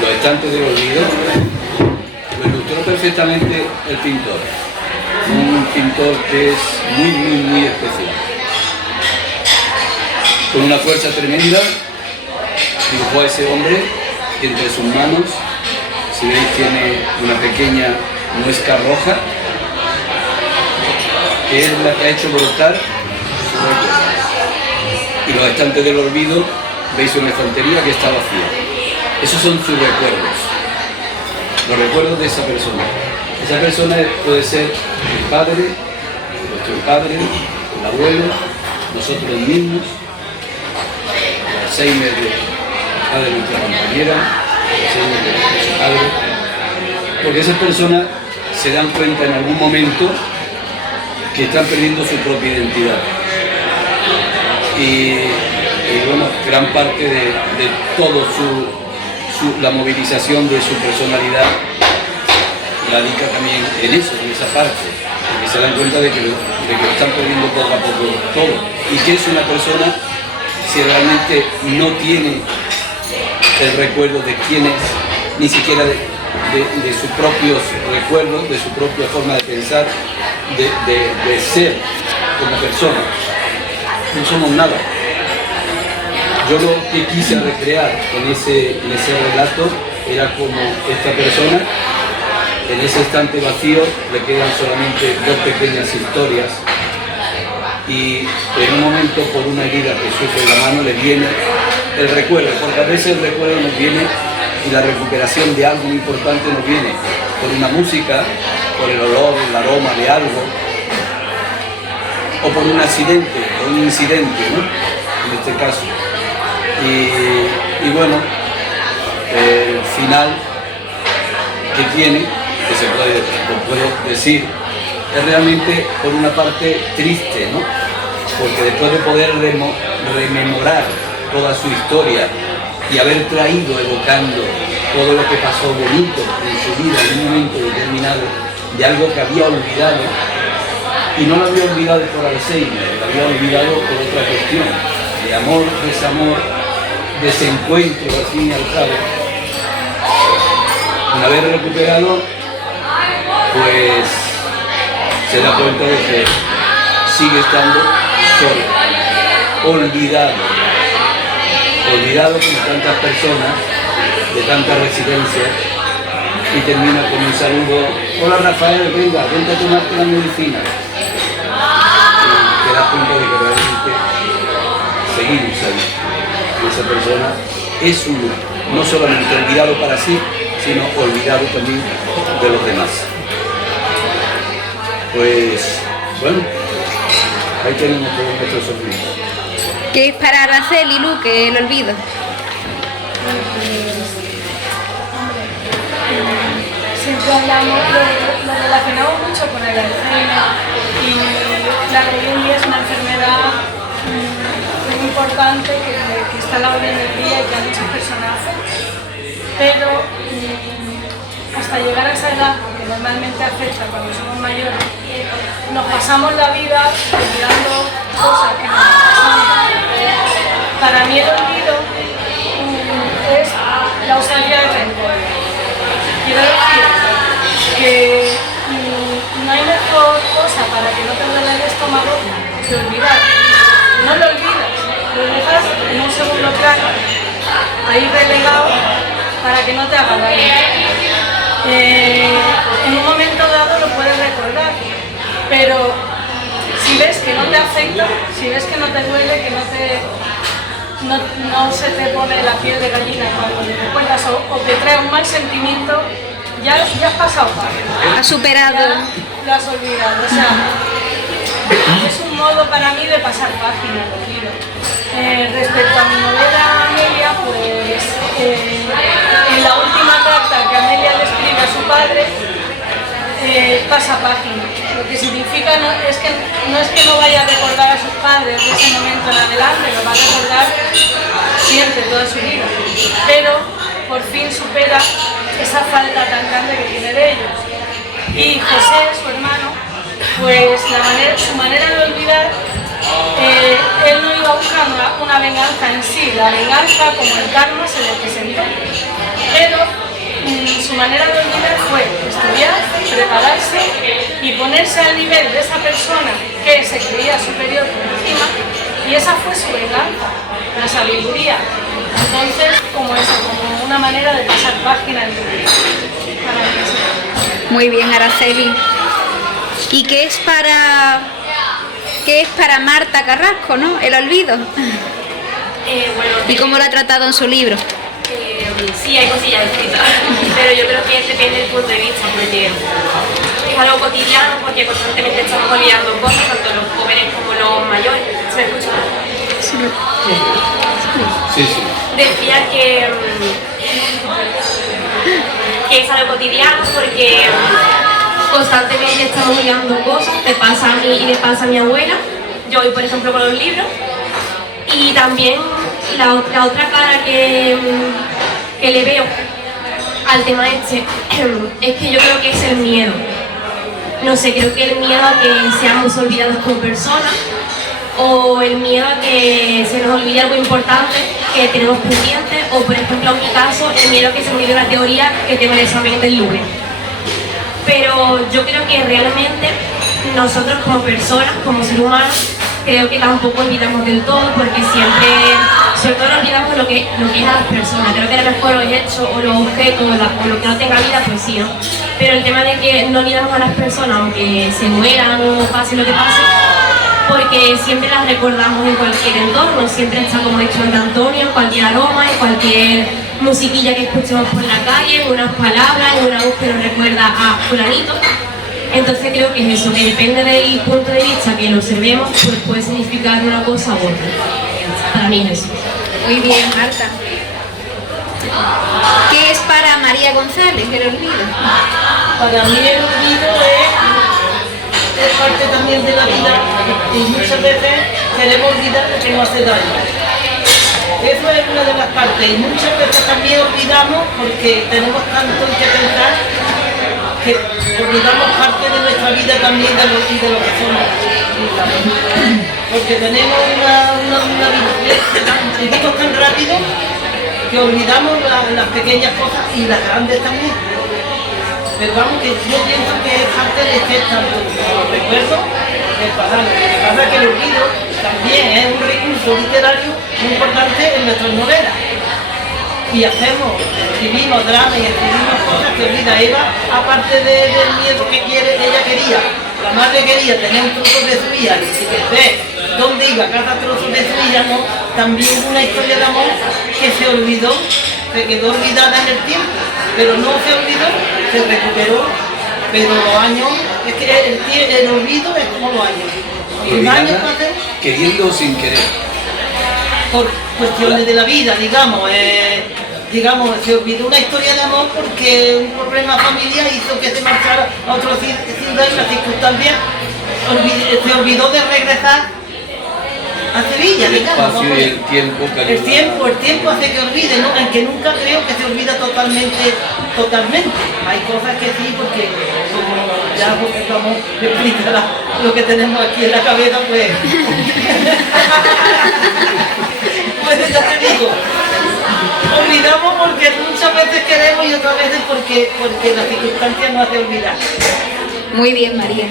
Los estantes del olvido lo ilustró perfectamente el pintor. Un pintor que es muy especial. Con una fuerza tremenda, dibujó a ese hombre que entre sus manos, si veis, tiene una pequeña muesca roja, que es la que ha hecho brotar su recuerdo. Y los estantes del olvido, veis una estantería que está vacía. Esos son sus recuerdos, los recuerdos de esa persona. Esa persona puede ser el padre, nuestro padre, el abuelo, nosotros mismos, el Alzheimer del padre de nuestra compañera, el Alzheimer de nuestro padre, porque esas personas se dan cuenta en algún momento que están perdiendo su propia identidad. Y bueno, gran parte de todo la movilización de su personalidad radica también en eso, en esa parte, porque se dan cuenta de que lo están perdiendo poco a poco todo. ¿Y qué es una persona si realmente no tiene el recuerdo de quién es, ni siquiera de sus propios recuerdos, de su propia forma de pensar, de ser como persona? No somos nada. Yo lo que quise recrear en ese relato era como esta persona. En ese estante vacío le quedan solamente dos pequeñas historias y en un momento, por una herida que sufre en la mano, le viene el recuerdo, porque a veces el recuerdo nos viene y la recuperación de algo muy importante nos viene por una música, por el olor, el aroma de algo, o por un accidente, o un incidente, ¿no? En este caso. Y bueno, el final que tiene, que se puedo decir, es realmente por una parte triste, ¿no? Porque después de poder rememorar toda su historia y haber traído, evocando todo lo que pasó bonito en su vida en un momento determinado, de algo que había olvidado, y no lo había olvidado por Alzheimer, lo había olvidado por otra cuestión, de amor, desamor, desencuentro, al fin y al cabo. Una vez recuperado, pues se da cuenta de que sigue estando solo, olvidado como tantas personas de tantas residencias, y termina con un saludo: hola Rafael, venga, vente a tomarte la medicina. Y te das cuenta de que realmente seguimos ahí. Y esa persona es no solamente olvidado para sí, sino olvidado también de los demás. Pues bueno, ahí tenemos todos nuestros sufrimientos. ¿Qué es para Araceli, Luque, el olvido? Siempre hablamos, lo relacionamos mucho con el Alzheimer, y claro, hoy en día es una enfermedad muy importante que está a la orden del día y que a muchas personas afecta. Pero hasta llegar a esa edad, que normalmente afecta cuando somos mayores, nos pasamos la vida olvidando cosas que nos pasan. Para mí el olvido es la ausencia de rencor. Quiero decir que no hay mejor cosa para que no te duele el estómago que olvidar. No lo olvidas, lo dejas en un segundo plano, ahí relegado, para que no te haga daño. En un momento dado lo puedes recordar, pero si ves que no te afecta, si ves que no te duele, que no se te pone la piel de gallina cuando te recuerdas o te trae un mal sentimiento, ya has pasado página. Has superado. Ya lo has olvidado. O sea, es un modo para mí de pasar página, lo quiero. Respecto a mi novela Amelia, pues en la última carta que Amelia le escribe a su padre, pasa página. Lo que significa no es que no vaya a recordar a sus padres de ese momento en adelante, lo va a recordar siempre, toda su vida. Pero por fin supera esa falta tan grande que tiene de ellos. Y José, su hermano, pues su manera de olvidar, él no iba buscando una venganza en sí, la venganza como el karma se le presentó. Pero su manera de olvidar fue estudiar, prepararse y ponerse al nivel de esa persona que se creía superior por encima, y esa fue su venganza, la sabiduría. Entonces, como una manera de pasar página en tu vida. Muy bien, Araceli. ¿Y qué es para Marta Carrasco, no? El olvido. ¿Y cómo lo ha tratado en su libro? Sí, hay cosillas escritas, pero yo creo que depende del punto de vista, porque es algo cotidiano, porque constantemente estamos olvidando cosas, tanto los jóvenes como los mayores. ¿Se me escucha? Sí, sí. Decía que es algo cotidiano, porque constantemente estamos olvidando cosas, te pasa a mí y le pasa a mi abuela. Yo voy, por ejemplo, con los libros, y también la otra cara que le veo al tema este es que yo creo que es el miedo. No sé, creo que el miedo a que seamos olvidados como personas, o el miedo a que se nos olvide algo importante que tenemos pendiente, o por ejemplo en mi caso, el miedo a que se me olvide la teoría que tengo el examen del lunes. Pero yo creo que realmente nosotros como personas, como seres humanos, creo que tampoco olvidamos del todo, porque siempre, sobre todo no olvidamos lo que es a las personas. Creo que a lo mejor los hechos o los objetos o lo que no tenga vida, pues sí, ¿no? Pero el tema de que no olvidamos a las personas, aunque se mueran o pase lo que pase, porque siempre las recordamos en cualquier entorno, siempre está como hecho en Antonio, en cualquier aroma, en cualquier musiquilla que escuchemos por la calle, en unas palabras, en una voz que nos recuerda a fulanito. Entonces creo que es eso, que depende del punto de vista que lo observemos, pues puede significar una cosa u otra. Para mí es eso. Muy bien, Marta. ¿Qué es para María González el olvido? Para mí el olvido es parte también de la vida, y muchas veces queremos olvidar lo que nos hace daño. Eso es una de las partes, y muchas veces también olvidamos porque tenemos tanto en que pensar que olvidamos parte de nuestra vida también de lo que somos. Porque tenemos vivimos tan rápido que olvidamos las pequeñas cosas y las grandes también. Pero vamos, que yo pienso que es parte de que tanto los recuerdos del pasado. Lo que pasa es que el olvido también es un recurso literario muy importante en nuestras novelas. Y escribimos dramas y escribimos cosas que olvida Eva, aparte del miedo que ella quería. La madre quería tener un trozo de su hija, y si ve dónde iba cada trozo de su hija, ¿no? También una historia de amor que se olvidó, se quedó olvidada en el tiempo, pero no se olvidó, se recuperó, pero los años, es que el olvido es como los años. Queriendo o sin querer. Por cuestiones de la vida, digamos, se olvidó una historia de amor porque un problema familiar hizo que se marchara a otra ciudad y las circunstancias se olvidó de regresar a Sevilla, digamos. El espacio y el tiempo. El tiempo hace que olvide, ¿no? Aunque nunca creo que se olvida totalmente. Hay cosas que sí, porque como ya vamos a explicar lo que tenemos aquí en la cabeza, pues... pues ya te digo, olvidamos porque muchas veces queremos y otras veces porque las circunstancias nos hacen olvidar. Muy bien, María.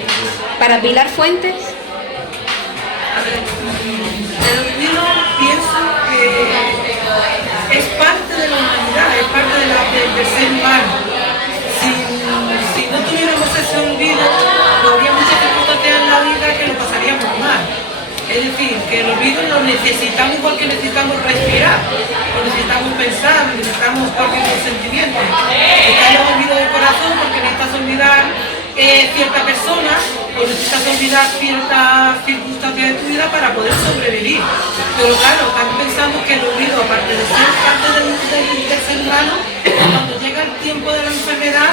Para Pilar Fuentes. El olvido pienso que es parte de la humanidad, es parte de ser humano. Si no tuviéramos ese olvido, habría muchas circunstancias en la vida que lo pasaríamos mal. Es decir, que el olvido lo necesitamos igual que necesitamos respirar, o necesitamos pensar, necesitamos cualquier sentimiento. Está el olvido del corazón porque necesitas olvidar cierta persona, o necesitas olvidar ciertas circunstancias de tu vida para poder sobrevivir. Pero claro, también pensamos que el olvido, aparte de ser parte del ser humano, cuando llega el tiempo de la enfermedad,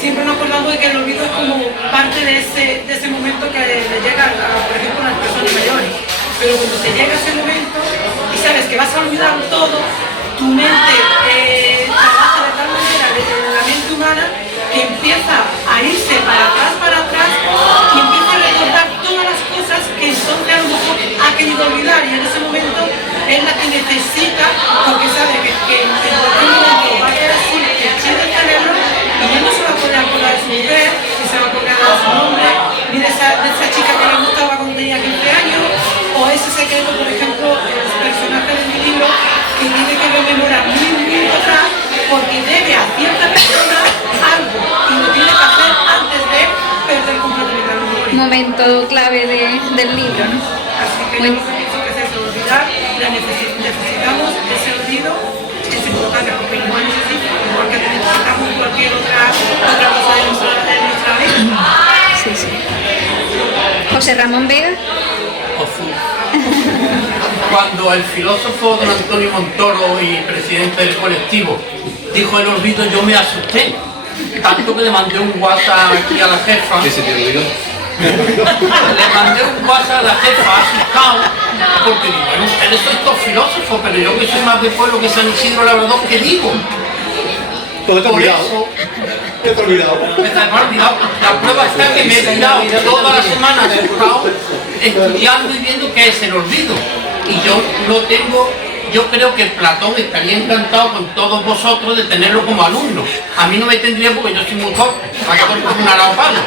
siempre nos acordamos de que el olvido es como parte de ese momento que le llega, por ejemplo, a las personas mayores. Pero cuando te llega ese momento y sabes que vas a olvidar todo, tu mente trabaja de tal manera en la mente humana que empieza a irse para atrás y empieza a recordar todas las cosas que entonces a lo mejor ha querido olvidar, y en ese momento es la que necesita, porque sabe que en cualquier momento va a quedar así, que quiere tenerlo, y ya no se va a poder acordar de su mujer, ni se va a acordar de su nombre, ni de esa chica que le gustaba cuando tenía 15 años, o ese secreto, por ejemplo, el personaje de mi libro, que tiene que rememorar muy atrás, porque debe a cierta persona algo, y lo tiene que hacer antes de perder completamente la memoria. Momento clave del libro, ¿no? Así que yo pienso que es eso, olvidar, necesitamos ese olvido, es importante porque igual igual que necesitamos cualquier otra cosa de nuestra vida. Sí, sí. José Ramón Vega. Cuando el filósofo don Antonio Montoro y presidente del colectivo dijo el olvido, yo me asusté, tanto que le mandé un WhatsApp aquí a la jefa. ¿Qué se te olvidó? Le mandé un WhatsApp a la jefa asustado, porque digo, bueno, ustedes sois todos filósofos, pero yo que soy más de pueblo que San Isidro Labrador, ¿qué digo? Todo está Por olvidado. eso, ¿Qué te ha olvidado? me he olvidado. La prueba está que me he tirado toda la semana asustado, estudiando y viendo qué es el olvido. Y yo no tengo, yo creo que Platón estaría encantado con todos vosotros de tenerlo como alumno. A mí no me tendría porque yo soy muy torpe, más torpe como un arao palo.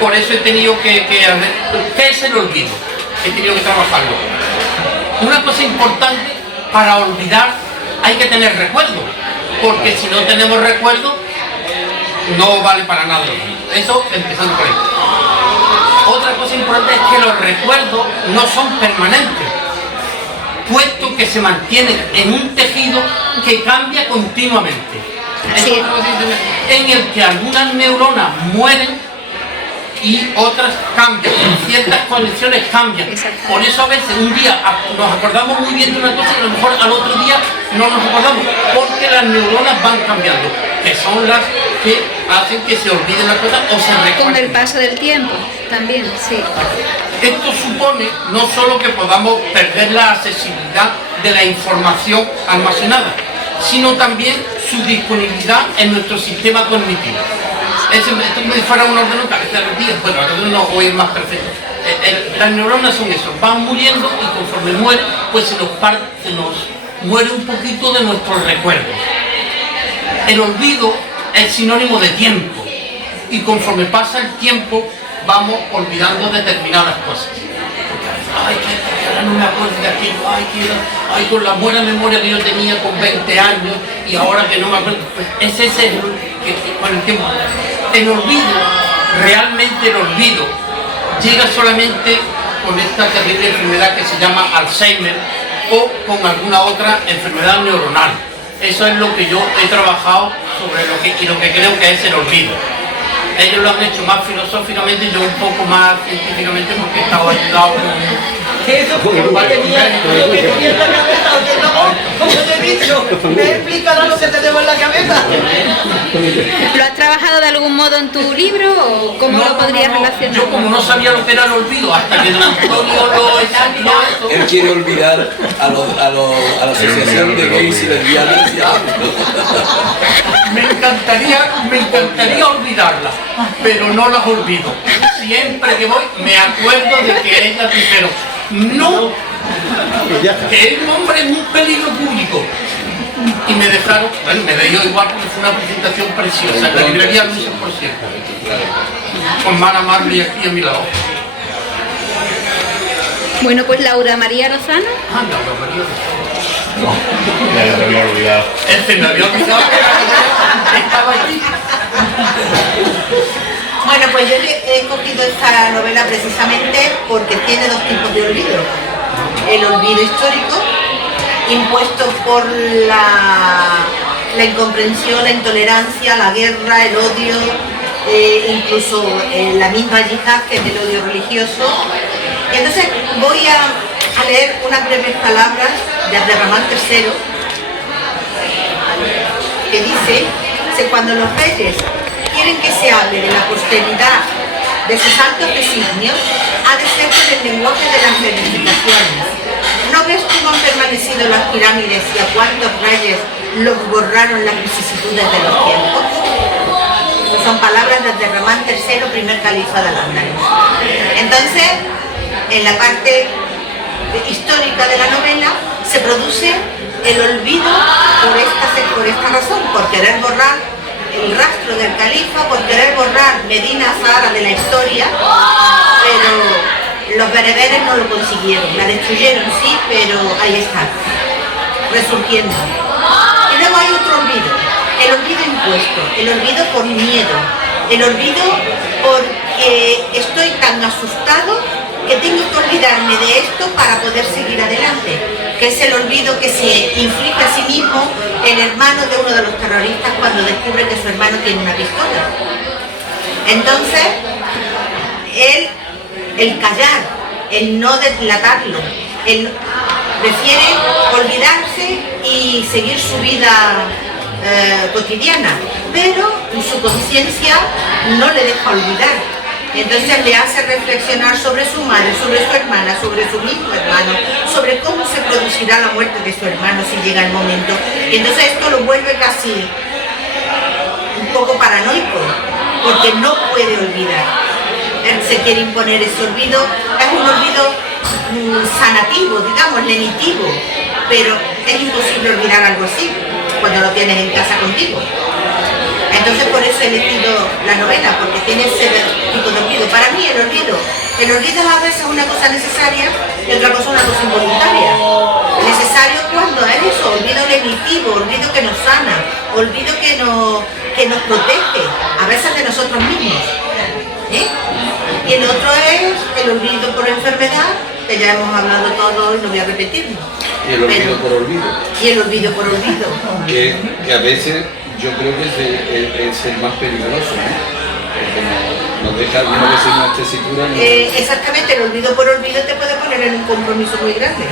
Por eso he tenido que hacer. ¿Qué es el olvido? He tenido que trabajarlo. Una cosa importante, para olvidar hay que tener recuerdo, porque si no tenemos recuerdo no vale para nada. Eso empezando por ahí. Otra cosa importante es que los recuerdos no son permanentes, puesto que se mantienen en un tejido que cambia continuamente. Sí. En el que algunas neuronas mueren y otras cambian, ciertas conexiones cambian. Por eso a veces un día nos acordamos muy bien de una cosa y a lo mejor al otro día no nos acordamos, porque las neuronas van cambiando, que son las que hacen que se olviden las cosas o se recuerden. Con el paso del tiempo, también, sí. Esto supone no solo que podamos perder la accesibilidad de la información almacenada, sino también su disponibilidad en nuestro sistema cognitivo. Esto como si fuera un ordenador que a veces los días, bueno, ahora no, hoy es más perfecto. Las neuronas son eso, van muriendo y conforme mueren, pues se nos muere un poquito de nuestros recuerdos. El olvido es sinónimo de tiempo y conforme pasa el tiempo vamos olvidando determinadas cosas. Ay, que ahora no me acuerdo de aquello, ay, con la buena memoria que yo tenía con 20 años y ahora que no me acuerdo, pues es ese que con el tiempo. El olvido, realmente el olvido, llega solamente con esta terrible enfermedad que se llama Alzheimer o con alguna otra enfermedad neuronal. Eso es lo que yo he trabajado sobre lo que creo que es el olvido. Ellos lo han hecho más filosóficamente y yo un poco más científicamente porque he estado ayudado con... Eso porque lo que tenía en la cabeza, como te he dicho, me explica lo que tenemos en la cabeza. ¿Lo has trabajado de algún modo en tu libro o cómo lo podrías relacionar? Yo como no sabía lo que era el olvido hasta que don Antonio lo explicó. Él quiere olvidar a la asociación de gays y lesbianas. Me encantaría olvidarlas, pero no las olvido. Siempre que voy me acuerdo de que ellas dijeron, no, que el hombre es un peligro público. Y me dejaron, bueno, me dio igual porque fue una presentación preciosa, la librería Luces por siempre, con Mara Marley aquí a mi lado. Bueno, pues Laura María Lozano. Laura María Lozano. Ya te había olvidado. Se me había olvidado que estaba aquí. Bueno, pues yo he escogido esta novela precisamente porque tiene dos tipos de olvido. El olvido histórico, impuesto por la incomprensión, la intolerancia, la guerra, el odio, incluso la misma yihad, que es el odio religioso. Y entonces voy a leer unas breves palabras de Abderramán III, que dice que cuando los reyes quieren que se hable de la posteridad de sus altos designios, ha de ser con el lenguaje de las reivindicaciones. ¿No ves cómo han permanecido las pirámides y a cuántos reyes los borraron las vicisitudes de los tiempos? Son palabras de Abderramán III, primer califa de Al-Ándalus. Entonces, en la parte histórica de la novela se produce el olvido por esta razón, por querer borrar el rastro del califa, por querer borrar Medina Zahara de la historia, pero los bereberes no lo consiguieron, la destruyeron sí, pero ahí está, resurgiendo. Y luego hay otro olvido, el olvido impuesto, el olvido por miedo, el olvido porque estoy tan asustado que tengo que olvidarme de esto para poder seguir adelante, que es el olvido que se inflige a sí mismo el hermano de uno de los terroristas cuando descubre que su hermano tiene una pistola. Entonces, el callar, el no deslatarlo, él prefiere olvidarse y seguir su vida cotidiana, pero su conciencia no le deja olvidar. Entonces le hace reflexionar sobre su madre, sobre su hermana, sobre su mismo hermano, sobre cómo se producirá la muerte de su hermano si llega el momento. Y entonces esto lo vuelve casi un poco paranoico, porque no puede olvidar. Él se quiere imponer ese olvido, es un olvido sanativo, digamos, lenitivo, pero es imposible olvidar algo así cuando lo tienes en casa contigo. Entonces por eso he elegido la novela, porque tiene ese tipo de olvido. Para mí el olvido es a veces una cosa necesaria y otra cosa una cosa involuntaria. Necesario cuando es eso, olvido lenitivo, olvido que nos sana, olvido que nos protege, a veces de nosotros mismos. Y el otro es el olvido por enfermedad, que ya hemos hablado todo y no voy a repetirlo. Y el olvido por olvido. Y el olvido por olvido. Que a veces yo creo que es el más peligroso, ¿no? Porque nos deja alguna vez en una tesitura. Exactamente, el olvido por olvido te puede poner en un compromiso muy grande.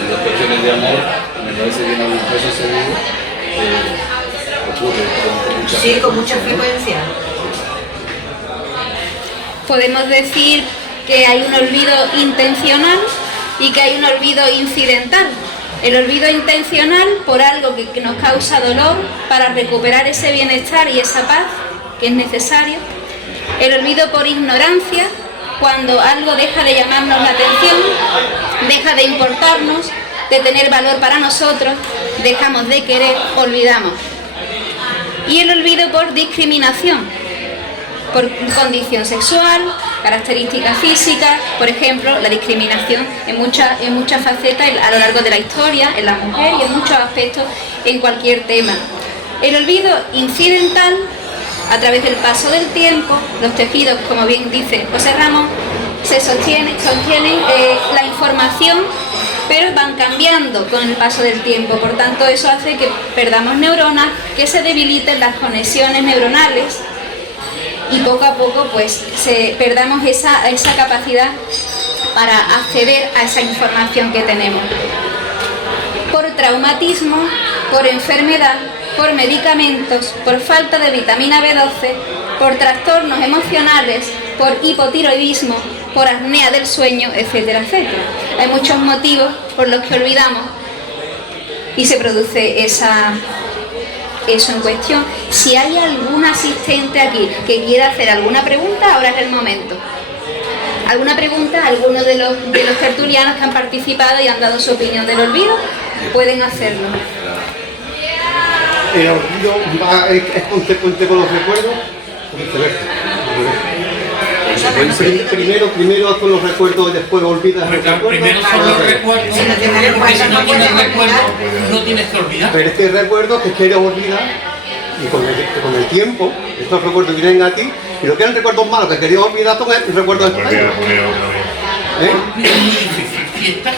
En las cuestiones de amor, me parece que en algún caso se vive, ocurre con mucha frecuencia. Sí, con mucha frecuencia. Podemos decir que hay un olvido intencional y que hay un olvido incidental. El olvido intencional por algo que nos causa dolor para recuperar ese bienestar y esa paz que es necesario. El olvido por ignorancia, cuando algo deja de llamarnos la atención, deja de importarnos, de tener valor para nosotros, dejamos de querer, olvidamos. Y el olvido por discriminación, por condición sexual, características físicas, por ejemplo, la discriminación en muchas facetas a lo largo de la historia, en la mujer y en muchos aspectos en cualquier tema. El olvido incidental, a través del paso del tiempo, los tejidos, como bien dice José Ramón, se sostienen la información, pero van cambiando con el paso del tiempo. Por tanto, eso hace que perdamos neuronas, que se debiliten las conexiones neuronales, y poco a poco pues perdamos esa capacidad para acceder a esa información que tenemos. Por traumatismo, por enfermedad, por medicamentos, por falta de vitamina B12, por trastornos emocionales, por hipotiroidismo, por apnea del sueño, etcétera, etcétera. Hay muchos motivos por los que olvidamos y se produce eso en cuestión. Si hay algún asistente aquí que quiera hacer alguna pregunta, ahora es el momento. ¿Alguna pregunta? ¿Alguno de los tertulianos que han participado y han dado su opinión del olvido? Pueden hacerlo. ¿El olvido es consecuente con los recuerdos? ¿O viceversa? Primero con los recuerdos y después olvidas los recuerdos. Primero son los recuerdos, porque si no tienes recuerdos, no tienes que olvidar. Pero es que hay recuerdos que quieres olvidar y con el tiempo, estos recuerdos vienen a ti y lo que eran recuerdos malos que querías olvidar son recuerdos de Es muy difícil. Si estás,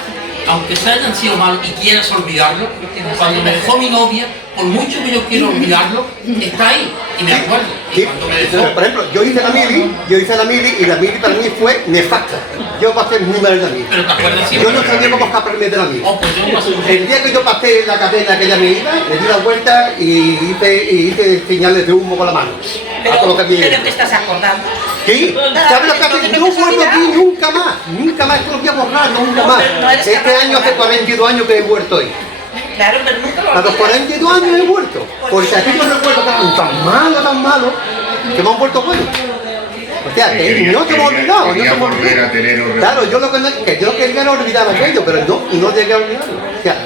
aunque se hayan sido malos y quieras olvidarlo, cuando me dejó mi novia, por mucho que yo quiera olvidarlo, está ahí y me acuerdo. Sí. Cuando me dejó, Por ejemplo, yo hice la mili y la mili para mí fue nefasta. Yo pasé muy mal en la mili. pero te acuerdas siempre. Yo no sabía cómo escaparme de la mili. Oh, pues yo no pasé. El día que yo pasé la cadena que ella me iba, le di la vuelta y hice señales de humo con la mano. Pero que estás acordando. Sí, ¿sabes lo que hace? No vuelvo aquí nunca más, esto lo voy a borrar, nunca más. Este año hace 42 años que he vuelto hoy. Claro, pero nunca lo A los 42 años he vuelto, porque aquí yo recuerdo que eran tan malos, que me han vuelto buenos. O sea, que no se me ha olvidado, no se me ha olvidado. Claro, yo lo que yo quería era olvidar aquello, pero no llegué a olvidarlo. O sea,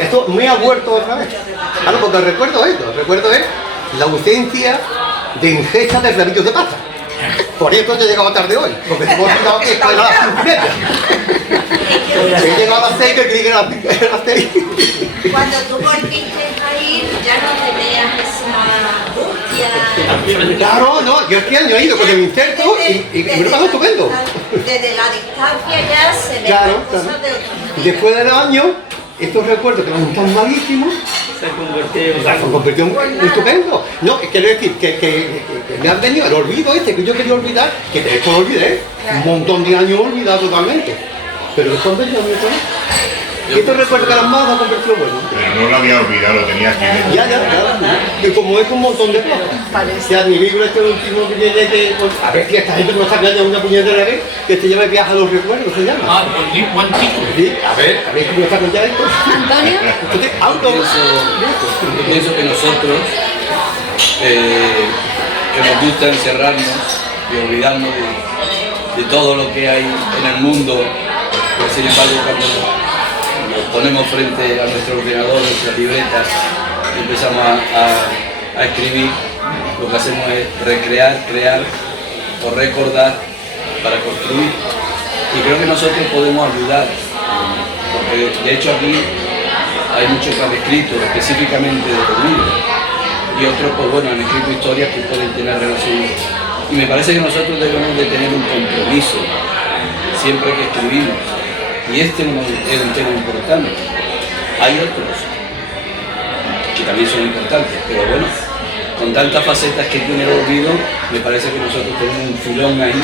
esto me ha vuelto otra vez. Claro, porque recuerdo es la ausencia de ingesta de rabillos de pasta. Por eso he llegado tarde hoy, porque se me ha olvidado que esto era las 5:30. He llegado a las 6 que creí que era las 6. Cuando tú volviste a ir, ya no tenías esa angustia. Claro, no, yo este año he ido con el inserto y me lo paso estupendo. Desde la distancia ya se ven Claro, las cosas claro. de otro tipo. Después del año, estos recuerdos que eran tan malísimos, se han convertido en estupendo. No, quiero decir que me han venido el olvido que yo quería olvidar, que de hecho lo olvidé, un montón de años olvidado totalmente. Pero después de ello, y estos recuerdos que eran malos se han convertido en buenos. Pero no lo había olvidado, lo tenía aquí dentro. Ya. Y como es un montón de cosas. Ya mi libro este último que tiene que... A ver si esta gente no está callando una puñetera vez, que se llama Viaja a los recuerdos, se llama. Ah, buen título. Sí, a ver cómo está con ya esto. Antonio. Entonces, Yo pienso que nosotros, que nos gusta encerrarnos y olvidarnos de todo lo que hay en el mundo, pues sin embargo cuando nos ponemos frente a nuestro ordenador, nuestras libretas, y empezamos a escribir, lo que hacemos es recrear, crear o recordar para construir. Y creo que nosotros podemos ayudar, porque de hecho aquí hay muchos que han escrito específicamente de los libros, y otros pues bueno, han escrito historias que pueden tener relación. Y me parece que nosotros debemos de tener un compromiso siempre que escribimos. Y este es un tema importante. Hay otros que también son importantes, pero bueno, con tantas facetas que tiene el olvido, me parece que nosotros tenemos un filón ahí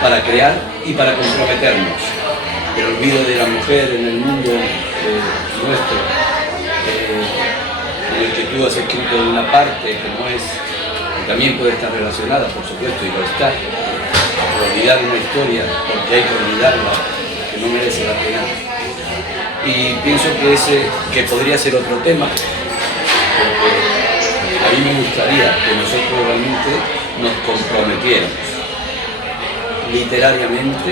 para crear y para comprometernos. El olvido de la mujer en el mundo nuestro, en el que tú has escrito de una parte que no es, que también puede estar relacionada, por supuesto, y lo está, olvidar una historia, porque hay que olvidarla, que no merece la pena. Y pienso que podría ser otro tema, porque a mí me gustaría que nosotros realmente nos comprometiéramos literariamente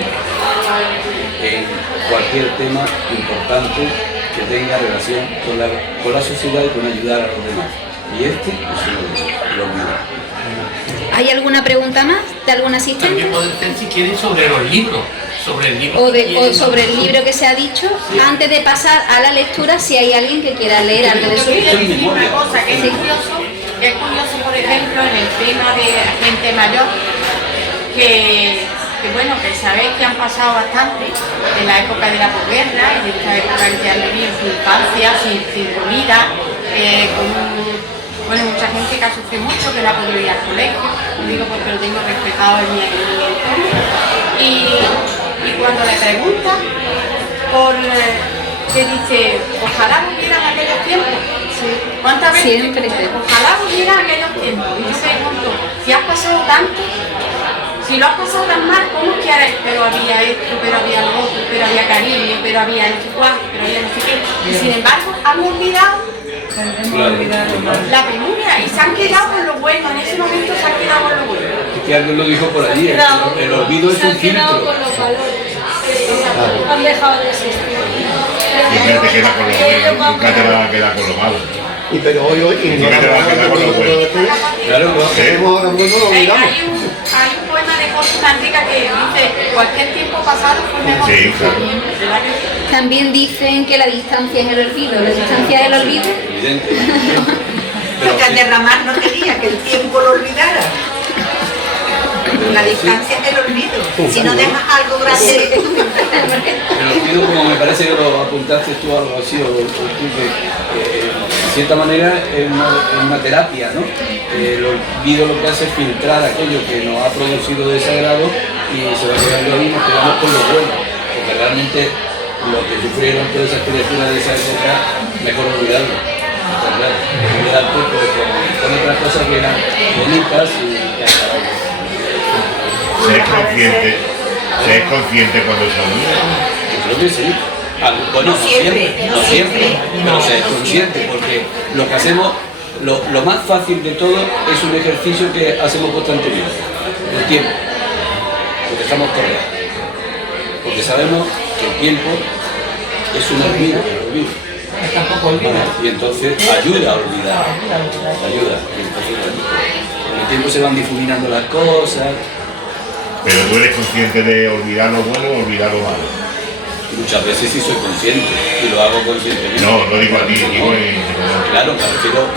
en cualquier tema importante que tenga relación con la sociedad y con ayudar a los demás. Y este es lo mío. ¿Hay alguna pregunta más de algún asistente? También pueden ser si quieren sobre los libros. Sobre el libro. O sobre el libro que se ha dicho. Sí. Antes de pasar a la lectura, si hay alguien que quiera leer algo de su libro. Yo quiero decir una cosa que es curioso, por ejemplo, en el tema de la gente mayor, que bueno, que sabéis que han pasado bastante en la época de la posguerra, en esta época en que han vivido su infancia sin comida, bueno, mucha gente que ha sufrido mucho, que no ha podido ir al colegio, lo digo porque lo tengo respetado en mi entorno. Y cuando le preguntan que dice, ojalá volvieran aquellos tiempos. Sí. ¿Cuántas veces? Siempre. Ojalá volvieran aquellos tiempos. Y yo pregunto, si has pasado tanto, si lo has pasado tan mal, ¿cómo quieres? Pero había esto, pero había lo otro, pero había cariño, pero había no sé cuánto, pero había no sé qué. Y sin embargo, han olvidado la penuria y se han quedado con lo bueno. En ese momento se han quedado con lo bueno. Es que alguien lo dijo por allí, el olvido es un filtro. Se han quedado con los valores. Han dejado de existir. Siempre te queda con lo bueno, nunca te vas a quedar con lo malo. Y pero hoy nunca te vas a quedar con lo bueno. Claro, lo hacemos ahora, no lo olvidamos. Hay un poema de Jorge tan rica que dice, cualquier tiempo pasado fue mejor. Sí, claro. ¿Verdad que sí? También dicen que la distancia es el olvido. ¿La distancia es el olvido? Evidente. Lo que derramar no quería, que el tiempo lo olvidara. La distancia es el olvido. Si no dejas algo grande. El olvido, como me parece que lo apuntaste tú algo así, o tú, que en cierta manera es una terapia, ¿no? El olvido lo que hace es filtrar aquello que nos ha producido desagrado y se va quedando ahí y nos quedamos con lo bueno. Porque realmente lo que sufrieron todas esas criaturas de esa época, mejor olvidarlo. Olvidarte pues, con otras cosas que eran bonitas y agradables. Se es consciente cuando se olvida. Yo creo que sí. Bueno, no siempre, pero se es consciente, porque lo que hacemos, lo más fácil de todo es un ejercicio que hacemos constantemente, el tiempo. Lo dejamos correr, porque sabemos que el tiempo es un olvido, y entonces ayuda a olvidar, ayuda. Entonces, con el tiempo se van difuminando las cosas. Pero tú eres consciente de olvidar lo bueno o olvidar lo malo. Muchas veces sí soy consciente y lo hago conscientemente. No digo a ti, digo en... Claro, me refiero,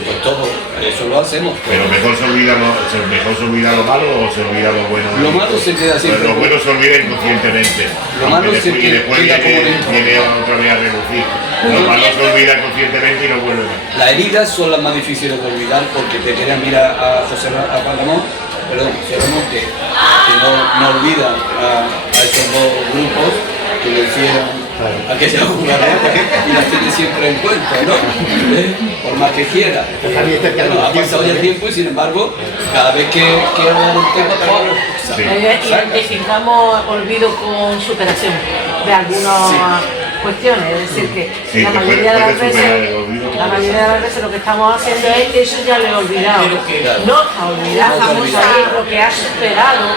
pues todo, eso lo hacemos. Pero mejor se olvida lo malo o se olvida lo bueno. Lo malo se queda siempre. Lo bueno se olvida inconscientemente. Lo malo se y después viene otra vez a reducir. Lo malo se olvida conscientemente y lo bueno no. Las heridas son las más difíciles de olvidar porque te quedan, mira a José Ramón, que no olvidan a esos dos grupos que le hicieron aquella jugadora y las tiene siempre en cuenta, ¿no? Por más que quiera. Bueno, ha pasado ya tiempo y sin embargo, cada vez que hablan un tema, identificamos olvido con superación de algunas cuestiones, es decir que la mayoría de las veces lo que estamos haciendo es que eso ya lo he olvidado, no está olvidado, estamos ahí lo que ha superado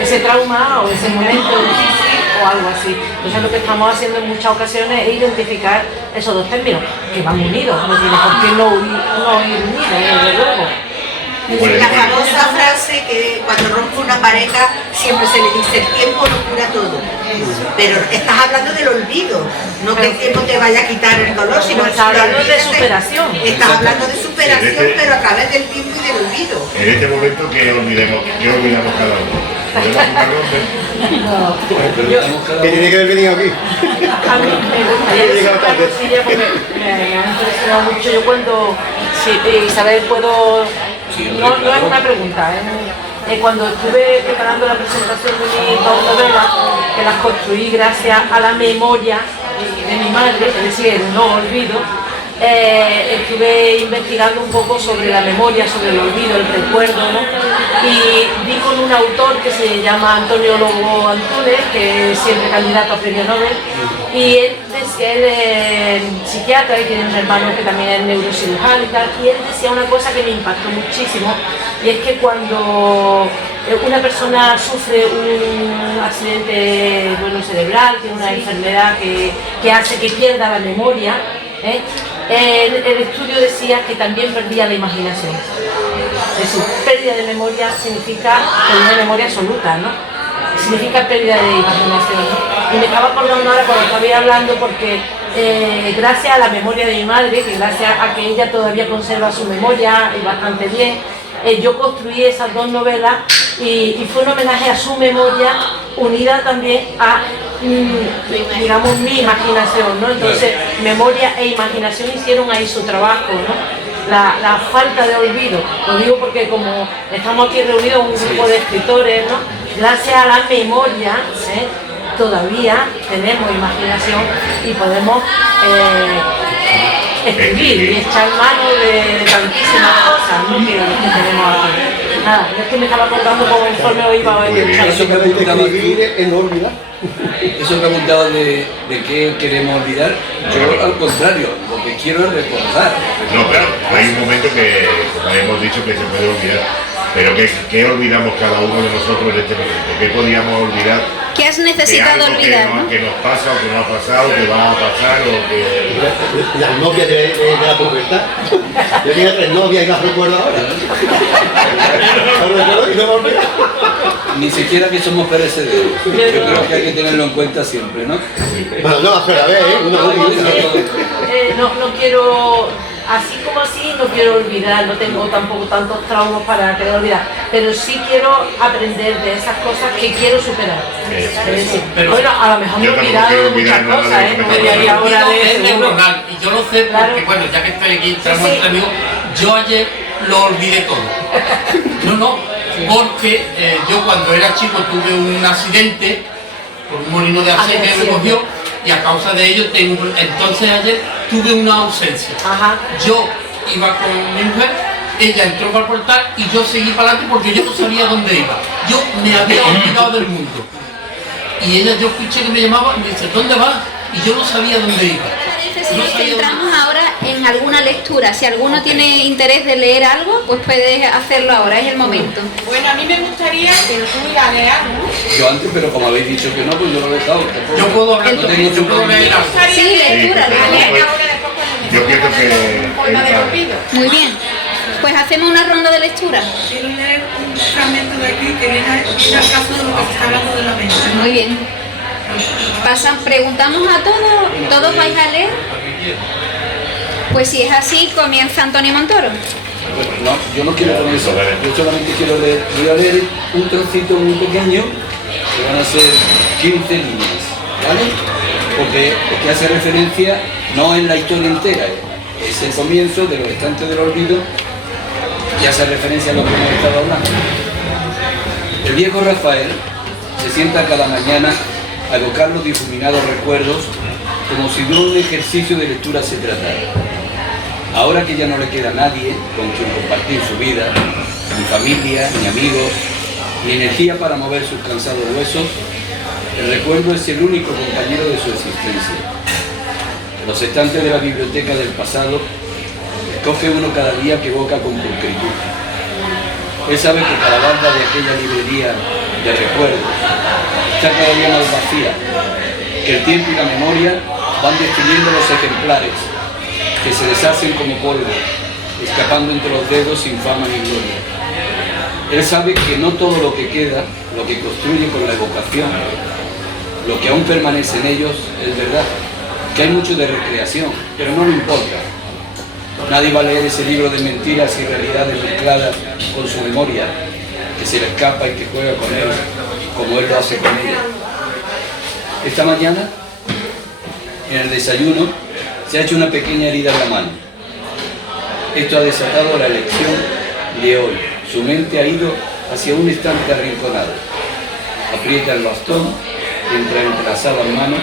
ese trauma o ese momento difícil o algo así. Entonces lo que estamos haciendo en muchas ocasiones es identificar esos dos términos que van unidos, no tiene por qué no ir unidos, desde luego. La famosa frase que cuando rompe una pareja siempre se le dice el tiempo lo cura todo. Pero estás hablando del olvido, no que el tiempo te vaya a quitar el dolor, sino estás hablando de superación. Estás hablando de superación, pero a través del tiempo y del olvido. En este momento, ¿qué olvidamos cada uno? ¿Qué tiene que haber venido aquí? A mí me gustaría decir una cosilla porque me ha impresionado mucho. Yo cuando, Isabel, puedo... No es una pregunta, cuando estuve preparando la presentación de mis dos novelas, que las construí gracias a la memoria de mi madre, es decir, el no olvido, estuve investigando un poco sobre la memoria, sobre el olvido, el recuerdo, ¿no? Y di con un autor que se llama Antonio Lobo Antunes, que es siempre candidato a premio Nobel, y él es psiquiatra y tiene un hermano que también es neurocirujano y tal, y él decía una cosa que me impactó muchísimo, y es que cuando una persona sufre un accidente cerebral, tiene una enfermedad que hace que pierda la memoria, el estudio decía que también perdía la imaginación. Es decir, pérdida de memoria significa pérdida de memoria absoluta, ¿no? Significa pérdida de imaginación, ¿no? Y me estaba acordando ahora cuando estaba hablando porque gracias a la memoria de mi madre, que gracias a que ella todavía conserva su memoria y bastante bien, yo construí esas dos novelas y fue un homenaje a su memoria unida también a digamos mi imaginación, ¿no? Entonces memoria e imaginación hicieron ahí su trabajo, ¿no? La falta de olvido, lo digo porque como estamos aquí reunidos un grupo de escritores, ¿no? Gracias a la memoria todavía tenemos imaginación y podemos escribir y echar mano de tantísimas cosas, ¿no? que tenemos aquí. Nada, es que me estaba contando conforme lo iba escuchando. Eso que preguntabas es no olvidar. Eso preguntabas de qué queremos olvidar, yo al contrario, lo que quiero es recordar. No, pero hay un momento que, como hemos dicho, que se puede olvidar. Pero ¿qué olvidamos cada uno de nosotros en este momento? ¿Qué podíamos olvidar? ¿Qué has necesitado olvidar? Que nos pasa o que no ha pasado, que va a pasar o que... Las novias de la pubertad. Yo tenía 3 novias y las recuerdo ahora. ni siquiera que somos perecederos. Yo creo que hay que tenerlo en cuenta siempre, ¿no? Bueno, no, pero a ver, no quiero, así como así, no quiero olvidar, no tengo tampoco tantos traumas para querer olvidar, pero sí quiero aprender de esas cosas que quiero superar. Es decir, pero, bueno, a lo mejor me he olvidado de muchas cosas, no voy a ir ahora de es neuronal, y yo lo sé porque, bueno, ya que estoy aquí, entramos entre amigos, yo ayer lo olvidé todo. No, porque yo cuando era chico tuve un accidente por un molino de aceite que me cogió y a causa de ello entonces ayer tuve una ausencia. Yo iba con mi mujer, ella entró para el portal y yo seguí para adelante porque yo no sabía dónde iba. Yo me había olvidado del mundo. Y ella, yo escuché que me llamaba y me dice, ¿dónde vas? Y yo no sabía dónde iba. Si nos centramos ahora en alguna lectura, si alguno tiene interés de leer algo, pues puedes hacerlo ahora, es el momento. Bueno, a mí me gustaría que tú ir a leer, ¿no? Yo antes, pero como habéis dicho que no, pues yo lo he dejado. Yo puedo hablar, no tengo yo puedo leer algo. Sí, lectura. Yo pienso que... Muy bien. Pues hacemos una ronda de lectura. Quiero leer un fragmento de aquí que viene al caso de lo que se está hablando de la mente. Muy bien. Preguntamos a todos, ¿todos vais a leer? Pues si es así, comienza Antonio Montoro. Bueno, no, yo no quiero comenzar, yo solamente quiero leer, voy a leer un trocito muy pequeño, que van a ser 15 líneas, ¿vale? Porque hace referencia, no en la historia entera, es el comienzo de los estantes del olvido y hace referencia a lo que hemos estado hablando. El viejo Rafael se sienta cada mañana a evocar los difuminados recuerdos como si de un ejercicio de lectura se tratara. Ahora que ya no le queda nadie con quien compartir su vida, ni familia, ni amigos, ni energía para mover sus cansados huesos, el recuerdo es el único compañero de su existencia. Los estantes de la biblioteca del pasado escoge uno cada día que evoca con pulcritud. Él sabe que cada banda de aquella librería de recuerdos está cada día más vacía, que el tiempo y la memoria van destruyendo los ejemplares, que se deshacen como polvo, escapando entre los dedos sin fama ni gloria. Él sabe que no todo lo que queda, lo que construye con la evocación, lo que aún permanece en ellos, es verdad, que hay mucho de recreación, pero no le importa. Nadie va a leer ese libro de mentiras y realidades mezcladas con su memoria, que se le escapa y que juega con él, como él lo hace con ella. Esta mañana, en el desayuno, se ha hecho una pequeña herida en la mano. Esto ha desatado la elección de hoy. Su mente ha ido hacia un estante arrinconado. Aprieta el bastón, entra entrelazada en mano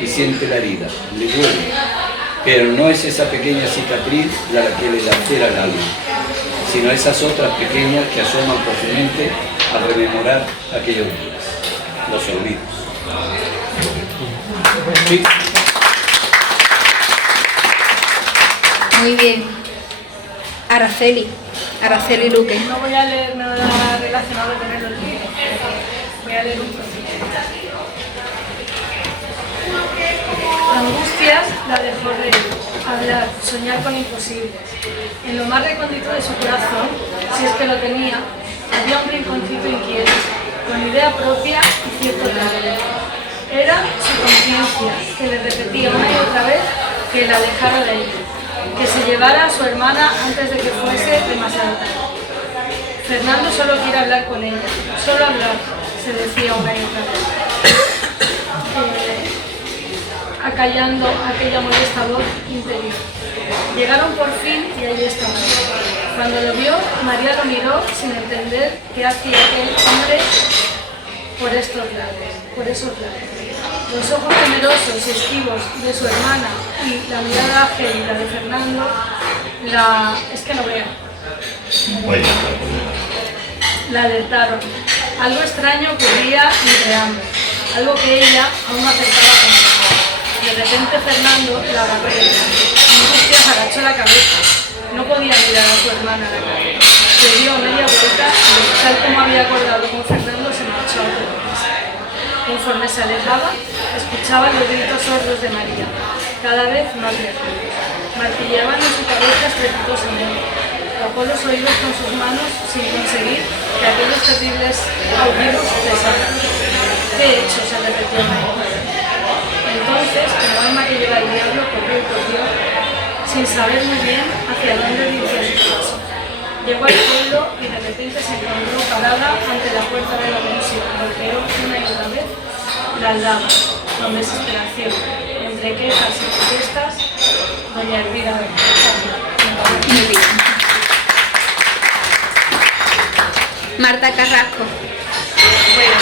y siente la herida. Le duele, pero no es esa pequeña cicatriz la que le lacera el alma, sino esas otras pequeñas que asoman por su mente a rememorar aquellos días, los olvidos. ¿Sí? Muy bien. Araceli Luque. No voy a leer nada relacionado con el olvido. Voy a leer un trocito. Angustias la dejó reír, hablar, soñar con imposibles. En lo más recóndito de su corazón, si es que lo tenía, había un rinconcito inquieto, con idea propia y cierto temor. Era su conciencia, que le repetía una y otra vez que la dejara de ella, que se llevara a su hermana antes de que fuese demasiado tarde. Fernando solo quiere hablar con ella, solo hablar, se decía una y otra vez. Acallando aquella molesta voz interior. Llegaron por fin y allí estaba. Cuando lo vio, María lo miró sin entender qué hacía aquel hombre por esos lados. Los ojos temerosos y esquivos de su hermana y la mirada ágil de Fernando, es que no veo. La alertaron. Algo extraño ocurría entre ambos, algo que ella aún no aceptaba con él. De repente Fernando la agarró de la mano. Angustias agachó la cabeza. No podía mirar a su hermana a la cara. Se dio media vuelta y, tal como había acordado con Fernando, se marchó a otra mesa. Conforme se alejaba, escuchaba los gritos sordos de María, cada vez más lejos. Martillaban en su cabeza estrepitosamente. Tapó los oídos con sus manos sin conseguir que aquellos terribles aullidos de Satanás. ¿Qué he hecho? Se repitió en él. Entonces, como alma que lleva el diablo, corrió, sin saber muy bien hacia dónde dirigía su paso. Llegó al pueblo y de repente se encontró parada ante la puerta de la pensión. Golpeó una y otra vez la aldaba, con desesperación. Entre quejas y protestas, doña Elvira Marta Carrasco. Bueno,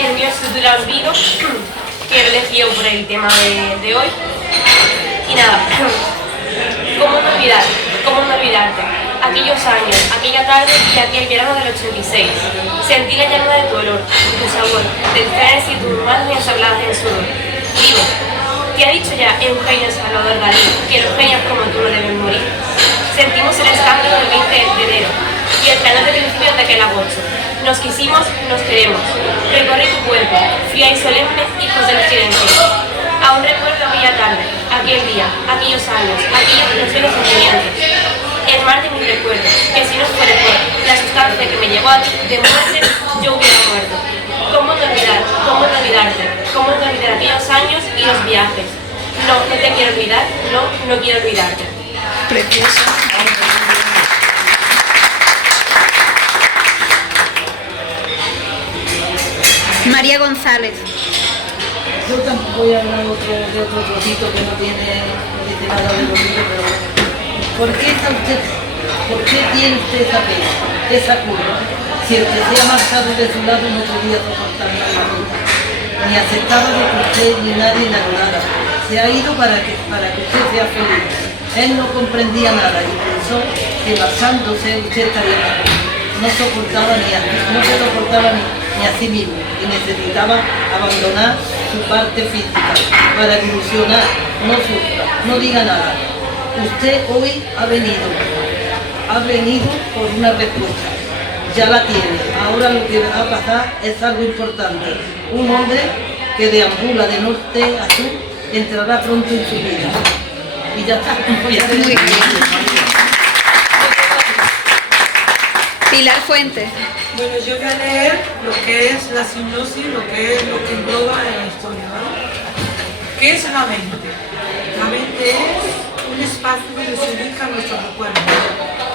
el mío se titula Olvido, que lo he elegido por el tema de hoy. Y nada, ¿cómo no olvidarte? Aquellos años, aquella tarde y aquel verano del 86. Sentí la llanura de tu olor, tu sabor, del frenesí y tus manos ensabladas en sudor. Digo, ¿qué ha dicho ya Eugenio Salvador Dalí? Que los genios como tú no deben morir. Sentimos el escándalo del 20 de enero y el canal de principio de aquel agosto. Nos quisimos, nos queremos. Recorrí tu cuerpo, fría y solemne, hijos del silencio. Aún recuerdo aquella tarde, aquel día, aquellos años, aquellos profundos sentimientos. El mar de mis recuerdos, que si no fuera por la sustancia que me llevó a ti de muerte, yo hubiera muerto. ¿Cómo no olvidar? ¿Cómo no olvidarte? ¿Cómo no olvidar aquellos años y los viajes? No, no te quiero olvidar, no quiero olvidarte. Precioso. María González. Yo tampoco voy a hablar de otro trocito que no dice nada de lo mío, pero ¿por qué tiene usted esa pena, esa culpa? Si el que se ha marchado de su lado no podía soportar nada, ni aceptaba lo que usted ni nadie le nada. Se ha ido para que usted sea feliz. Él no comprendía nada y pensó que marchándose usted estaría mal. No se soportaba ni a sí mismo y necesitaba abandonar su parte física para ilusionar, no sufra, no diga nada. Usted hoy ha venido por una respuesta, ya la tiene. Ahora lo que va a pasar es algo importante. Un hombre que deambula de norte a sur entrará pronto en su vida. Y ya está. Pilar Fuentes. Bueno, yo voy a leer lo que es la sinopsis, lo que engloba en la historia, ¿vale? ¿Qué es la mente? La mente es un espacio donde se ubican nuestros recuerdos,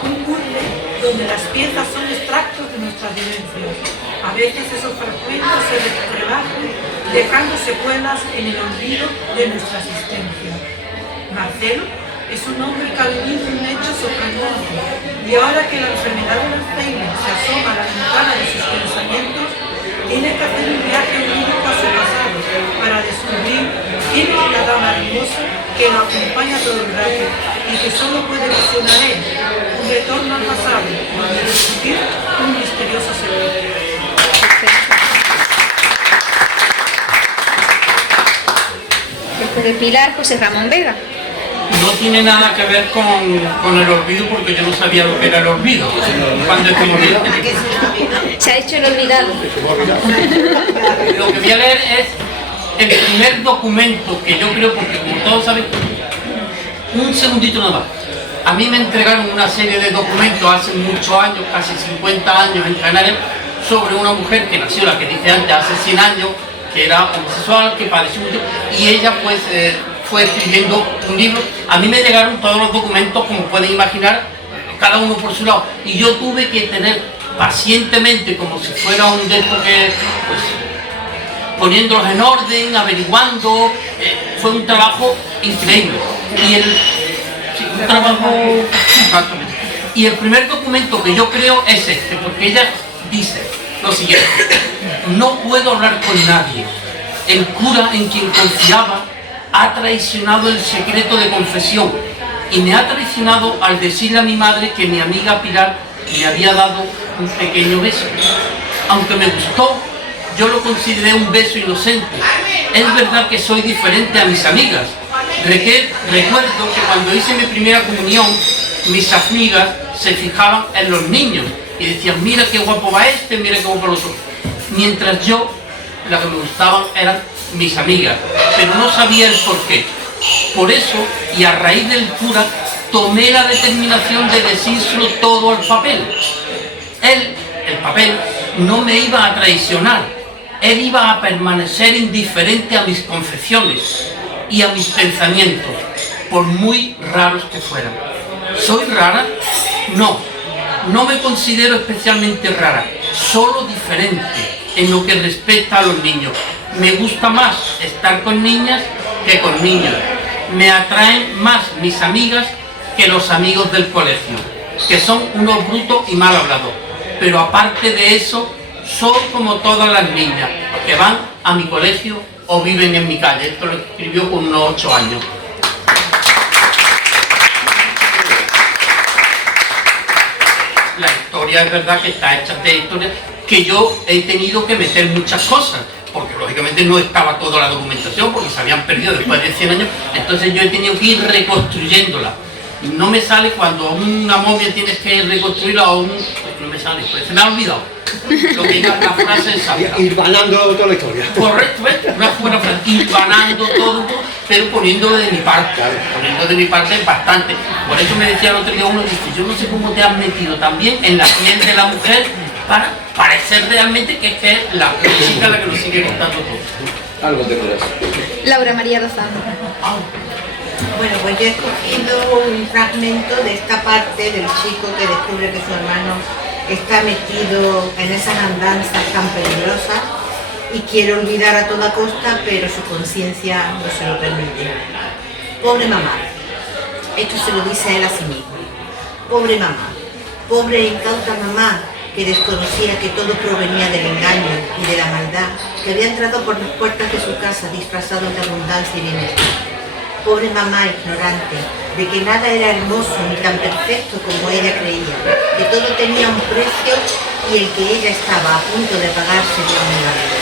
un puzzle donde las piezas son extractos de nuestras vivencias. A veces esos fragmentos se rebajan, dejando secuelas en el olvido de nuestra existencia. Marcelo es un hombre que ha vivido un hecho sorprendente y ahora que la enfermedad de Alzheimer se asoma a la ventana de sus pensamientos, tiene que hacer un viaje onírico a su pasado para descubrir quién es la dama hermosa que lo acompaña todo el rato y que solo puede visionar él, un retorno al pasado, donde descubrir un misterioso secreto. Después de Pilar, José Ramón Vega. No tiene nada que ver con el olvido porque yo no sabía lo que era el olvido cuando escribí. Se ha hecho el olvidado. Lo que voy a leer es el primer documento que yo creo, porque como todos saben, un segundito nada más. A mí me entregaron una serie de documentos hace muchos años, casi 50 años en Canarias, sobre una mujer que nació, la que dije antes, hace 100 años, que era homosexual, que padeció mucho, y ella pues fue escribiendo un libro. A mí me llegaron todos los documentos, como pueden imaginar, cada uno por su lado, y yo tuve que tener pacientemente, como si fuera un de estos que, pues, poniéndolos en orden, averiguando, fue un trabajo increíble. Y el primer documento que yo creo es este, porque ella dice lo siguiente: no puedo hablar con nadie. El cura en quien confiaba ha traicionado el secreto de confesión y me ha traicionado al decirle a mi madre que mi amiga Pilar me había dado un pequeño beso. Aunque me gustó, yo lo consideré un beso inocente. Es verdad que soy diferente a mis amigas. Recuerdo que cuando hice mi primera comunión, mis amigas se fijaban en los niños y decían: mira qué guapo va este, mira qué guapo los otros. Mientras yo, las que me gustaban eran mis amigas, pero no sabía el porqué. Por eso, y a raíz del cura, tomé la determinación de decírselo todo al papel. Él, el papel, no me iba a traicionar. Él iba a permanecer indiferente a mis confesiones y a mis pensamientos, por muy raros que fueran. ¿Soy rara? No, no me considero especialmente rara, solo diferente en lo que respecta a los niños. Me gusta más estar con niñas que con niños. Me atraen más mis amigas que los amigos del colegio, que son unos brutos y mal hablados. Pero aparte de eso, soy como todas las niñas que van a mi colegio o viven en mi calle. Esto lo escribió con unos 8 años. La historia es verdad que está hecha de historias que yo he tenido que meter muchas cosas, porque lógicamente no estaba toda la documentación, porque se habían perdido después de 100 años, entonces yo he tenido que ir reconstruyéndola. Y no me sale cuando una momia tienes que reconstruirla o pues no me sale, pues se me ha olvidado. Lo que era la frase exacta. Ir ganando toda la historia. Correcto, ¿ves? Una buena frase, ir ganando todo, pero poniéndolo de mi parte, poniendo de mi parte bastante. Por eso me decía el otro día uno, dice, yo no sé cómo te has metido también en la piel de la mujer para parecer realmente que es la chica la que nos sigue contando todo. Algo te verás. Laura María Lozano. Bueno, pues yo he escogido un fragmento de esta parte del chico que descubre que su hermano está metido en esas andanzas tan peligrosas y quiere olvidar a toda costa, pero su conciencia no se lo permite. Pobre mamá, esto se lo dice él a sí mismo. Pobre mamá, pobre e incauta mamá, que desconocía que todo provenía del engaño y de la maldad, que había entrado por las puertas de su casa disfrazado de abundancia y bienestar. Pobre mamá ignorante, de que nada era hermoso ni tan perfecto como ella creía, que todo tenía un precio y el que ella estaba a punto de pagar sería muy alto.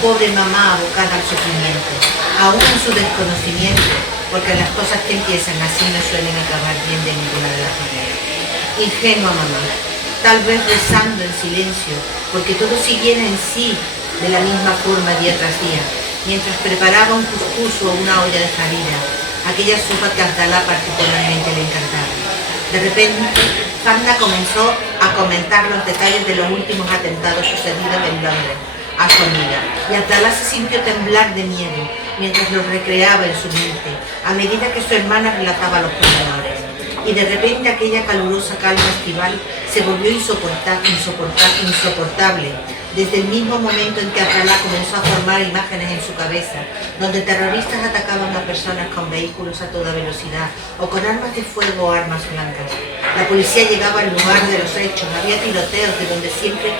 Pobre mamá abocada al sufrimiento, aún en su desconocimiento, porque las cosas que empiezan así no suelen acabar bien de ninguna de las maneras. Ingenua mamá, tal vez rezando en silencio, porque todo siguiera en sí de la misma forma día tras día, mientras preparaba un cuscús o una olla de farina, aquella sopa que a Abdalá particularmente le encantaba. De repente, Fagna comenzó a comentar los detalles de los últimos atentados sucedidos en Londres a su amiga, y Abdalá se sintió temblar de miedo mientras los recreaba en su mente, a medida que su hermana relataba los pormenores. Y de repente aquella calurosa calma estival se volvió insoportable, desde el mismo momento en que Abdalá comenzó a formar imágenes en su cabeza, donde terroristas atacaban a personas con vehículos a toda velocidad o con armas de fuego o armas blancas. La policía llegaba al lugar de los hechos, había tiroteos de donde siempre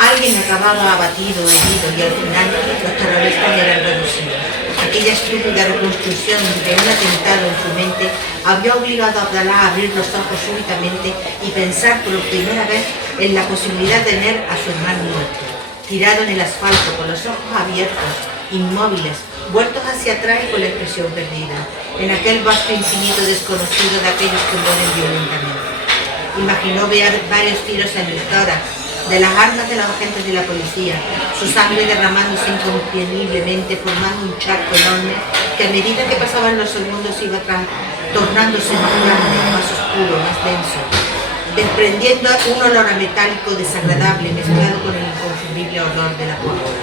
alguien acababa abatido o herido y al final los terroristas eran reducidos. Aquella estúpida reconstrucción de un atentado en su mente había obligado a Abdalá a abrir los ojos súbitamente y pensar por primera vez en la posibilidad de tener a su hermano muerto, tirado en el asfalto, con los ojos abiertos, inmóviles, vueltos hacia atrás y con la expresión perdida, en aquel vasto infinito desconocido de aquellos que mueren violentamente. Imaginó ver varios tiros en el tórax, de las armas de los agentes de la policía, su sangre derramándose inconteniblemente, formando un charco enorme que a medida que pasaban los segundos iba tornándose más grande, más oscuro, más denso, desprendiendo un olor a metálico desagradable mezclado con el inconfundible olor de la pólvora.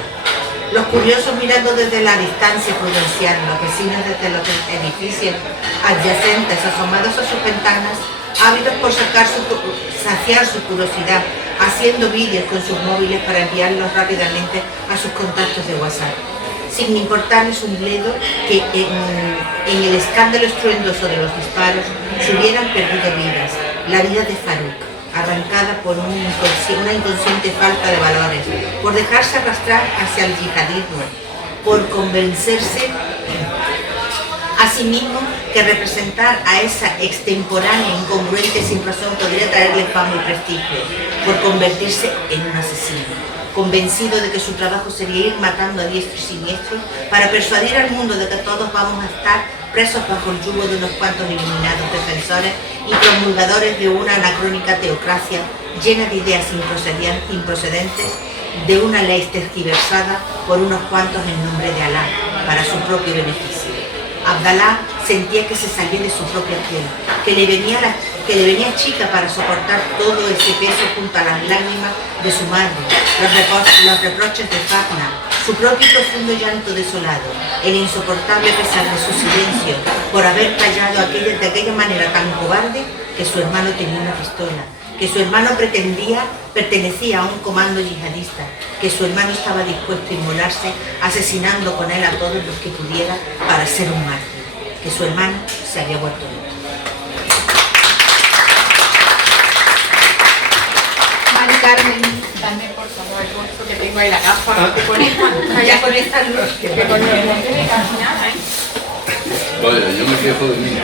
Los curiosos mirando desde la distancia prudencial, los vecinos desde los edificios adyacentes asomados a sus ventanas, ávidos por saciar su curiosidad, haciendo vídeos con sus móviles para enviarlos rápidamente a sus contactos de WhatsApp, sin importarles un bledo que en el escándalo estruendoso de los disparos se hubieran perdido vidas, la vida de Farouk, arrancada por una inconsciente falta de valores, por dejarse arrastrar hacia el yihadismo, por convencerse a sí mismo que representar a esa extemporánea incongruente sin razón podría traerle fama y prestigio, por convertirse en un asesino, convencido de que su trabajo sería ir matando a diestro y siniestro para persuadir al mundo de que todos vamos a estar presos bajo el yugo de unos cuantos iluminados defensores y promulgadores de una anacrónica teocracia llena de ideas improcedentes, de una ley tergiversada por unos cuantos en nombre de Alá, para su propio beneficio. Abdalá sentía que se salía de su propia piel, que le venía que le venía chica para soportar todo ese peso junto a las lágrimas de su madre, los reproches de Fagna, su propio profundo llanto desolado, el insoportable pesar de su silencio por haber callado de aquella manera tan cobarde que su hermano tenía una pistola, que su hermano pertenecía a un comando yihadista, que su hermano estaba dispuesto a inmolarse asesinando con él a todos los que pudiera para ser un mártir, que su hermano se había vuelto loco. Carmen, dame por favor el bolso que tengo ahí la gafa que pones allá con esta luz que con el monte de caminar, Vaya, yo me quejo de mí.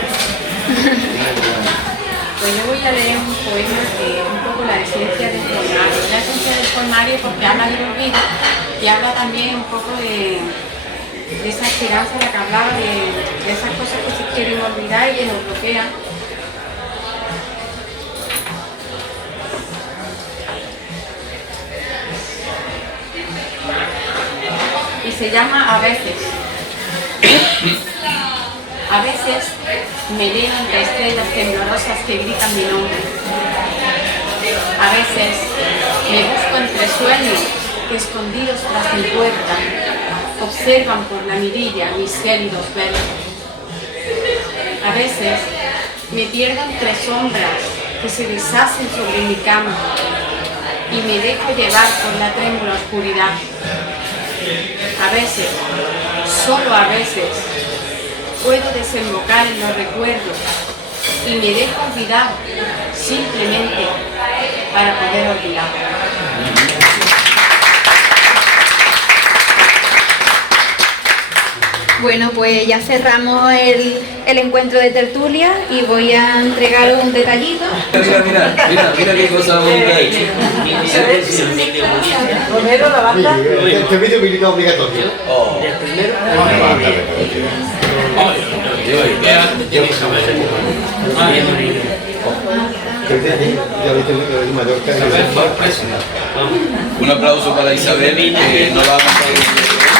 Pues yo voy a leer un poema que un poco la esencia del poemario. La esencia del poemario porque habla del olvido y habla también un poco de esa esperanza de la que hablaba, de esas cosas que se quieren olvidar y que nos bloquean. Y se llama A veces. A veces me leo entre estrellas temblorosas que gritan mi nombre. A veces me busco entre sueños que escondidos tras mi puerta observan por la mirilla mis gélidos velos. A veces me pierdo entre sombras que se deshacen sobre mi cama y me dejo llevar por la trémula oscuridad. A veces, solo a veces, puedo desembocar en los recuerdos y me dejo olvidar simplemente para poder olvidar. Bueno, pues ya cerramos el encuentro de tertulia y voy a entregaros un detallito. Mira qué cosa bonita he hecho. Romero, la banda. Este vídeo militar obligatorio. ¿El primero? Un aplauso para Isabel, que no la vamos a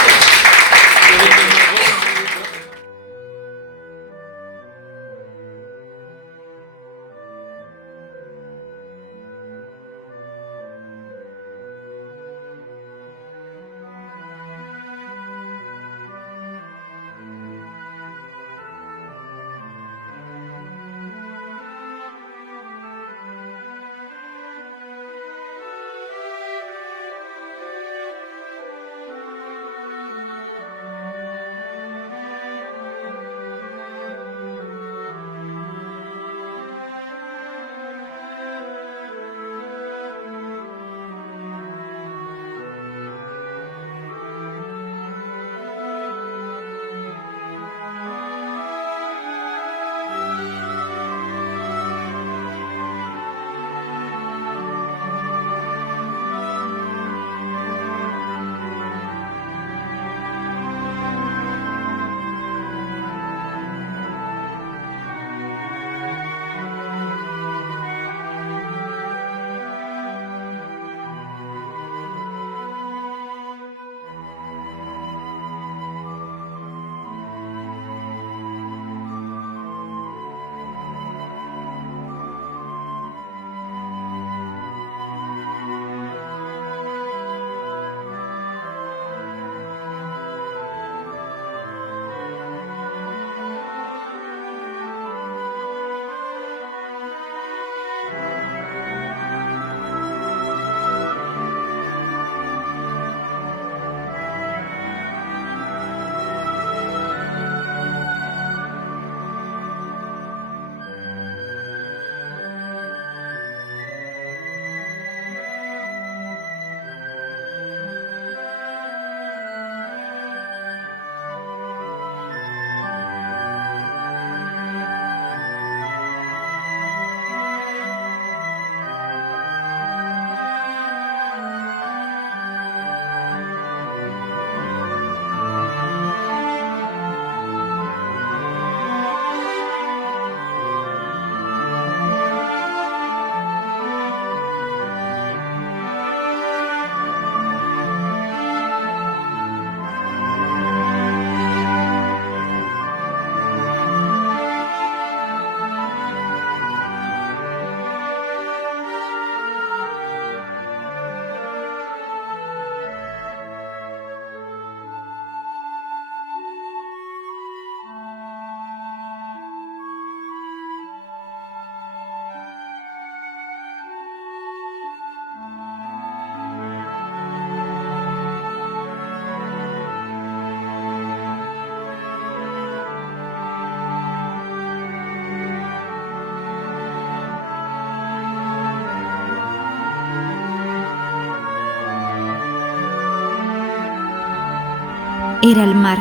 Era el mar.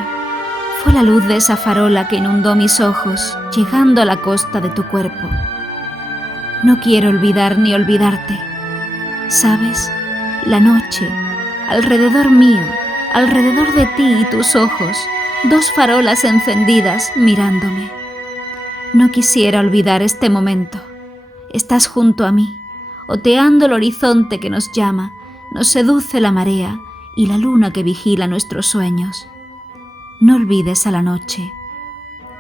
Fue la luz de esa farola que inundó mis ojos, llegando a la costa de tu cuerpo. No quiero olvidar ni olvidarte. ¿Sabes? La noche, alrededor mío, alrededor de ti y tus ojos, dos farolas encendidas mirándome. No quisiera olvidar este momento. Estás junto a mí, oteando el horizonte que nos llama, nos seduce la marea y la luna que vigila nuestros sueños. No olvides a la noche,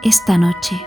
esta noche.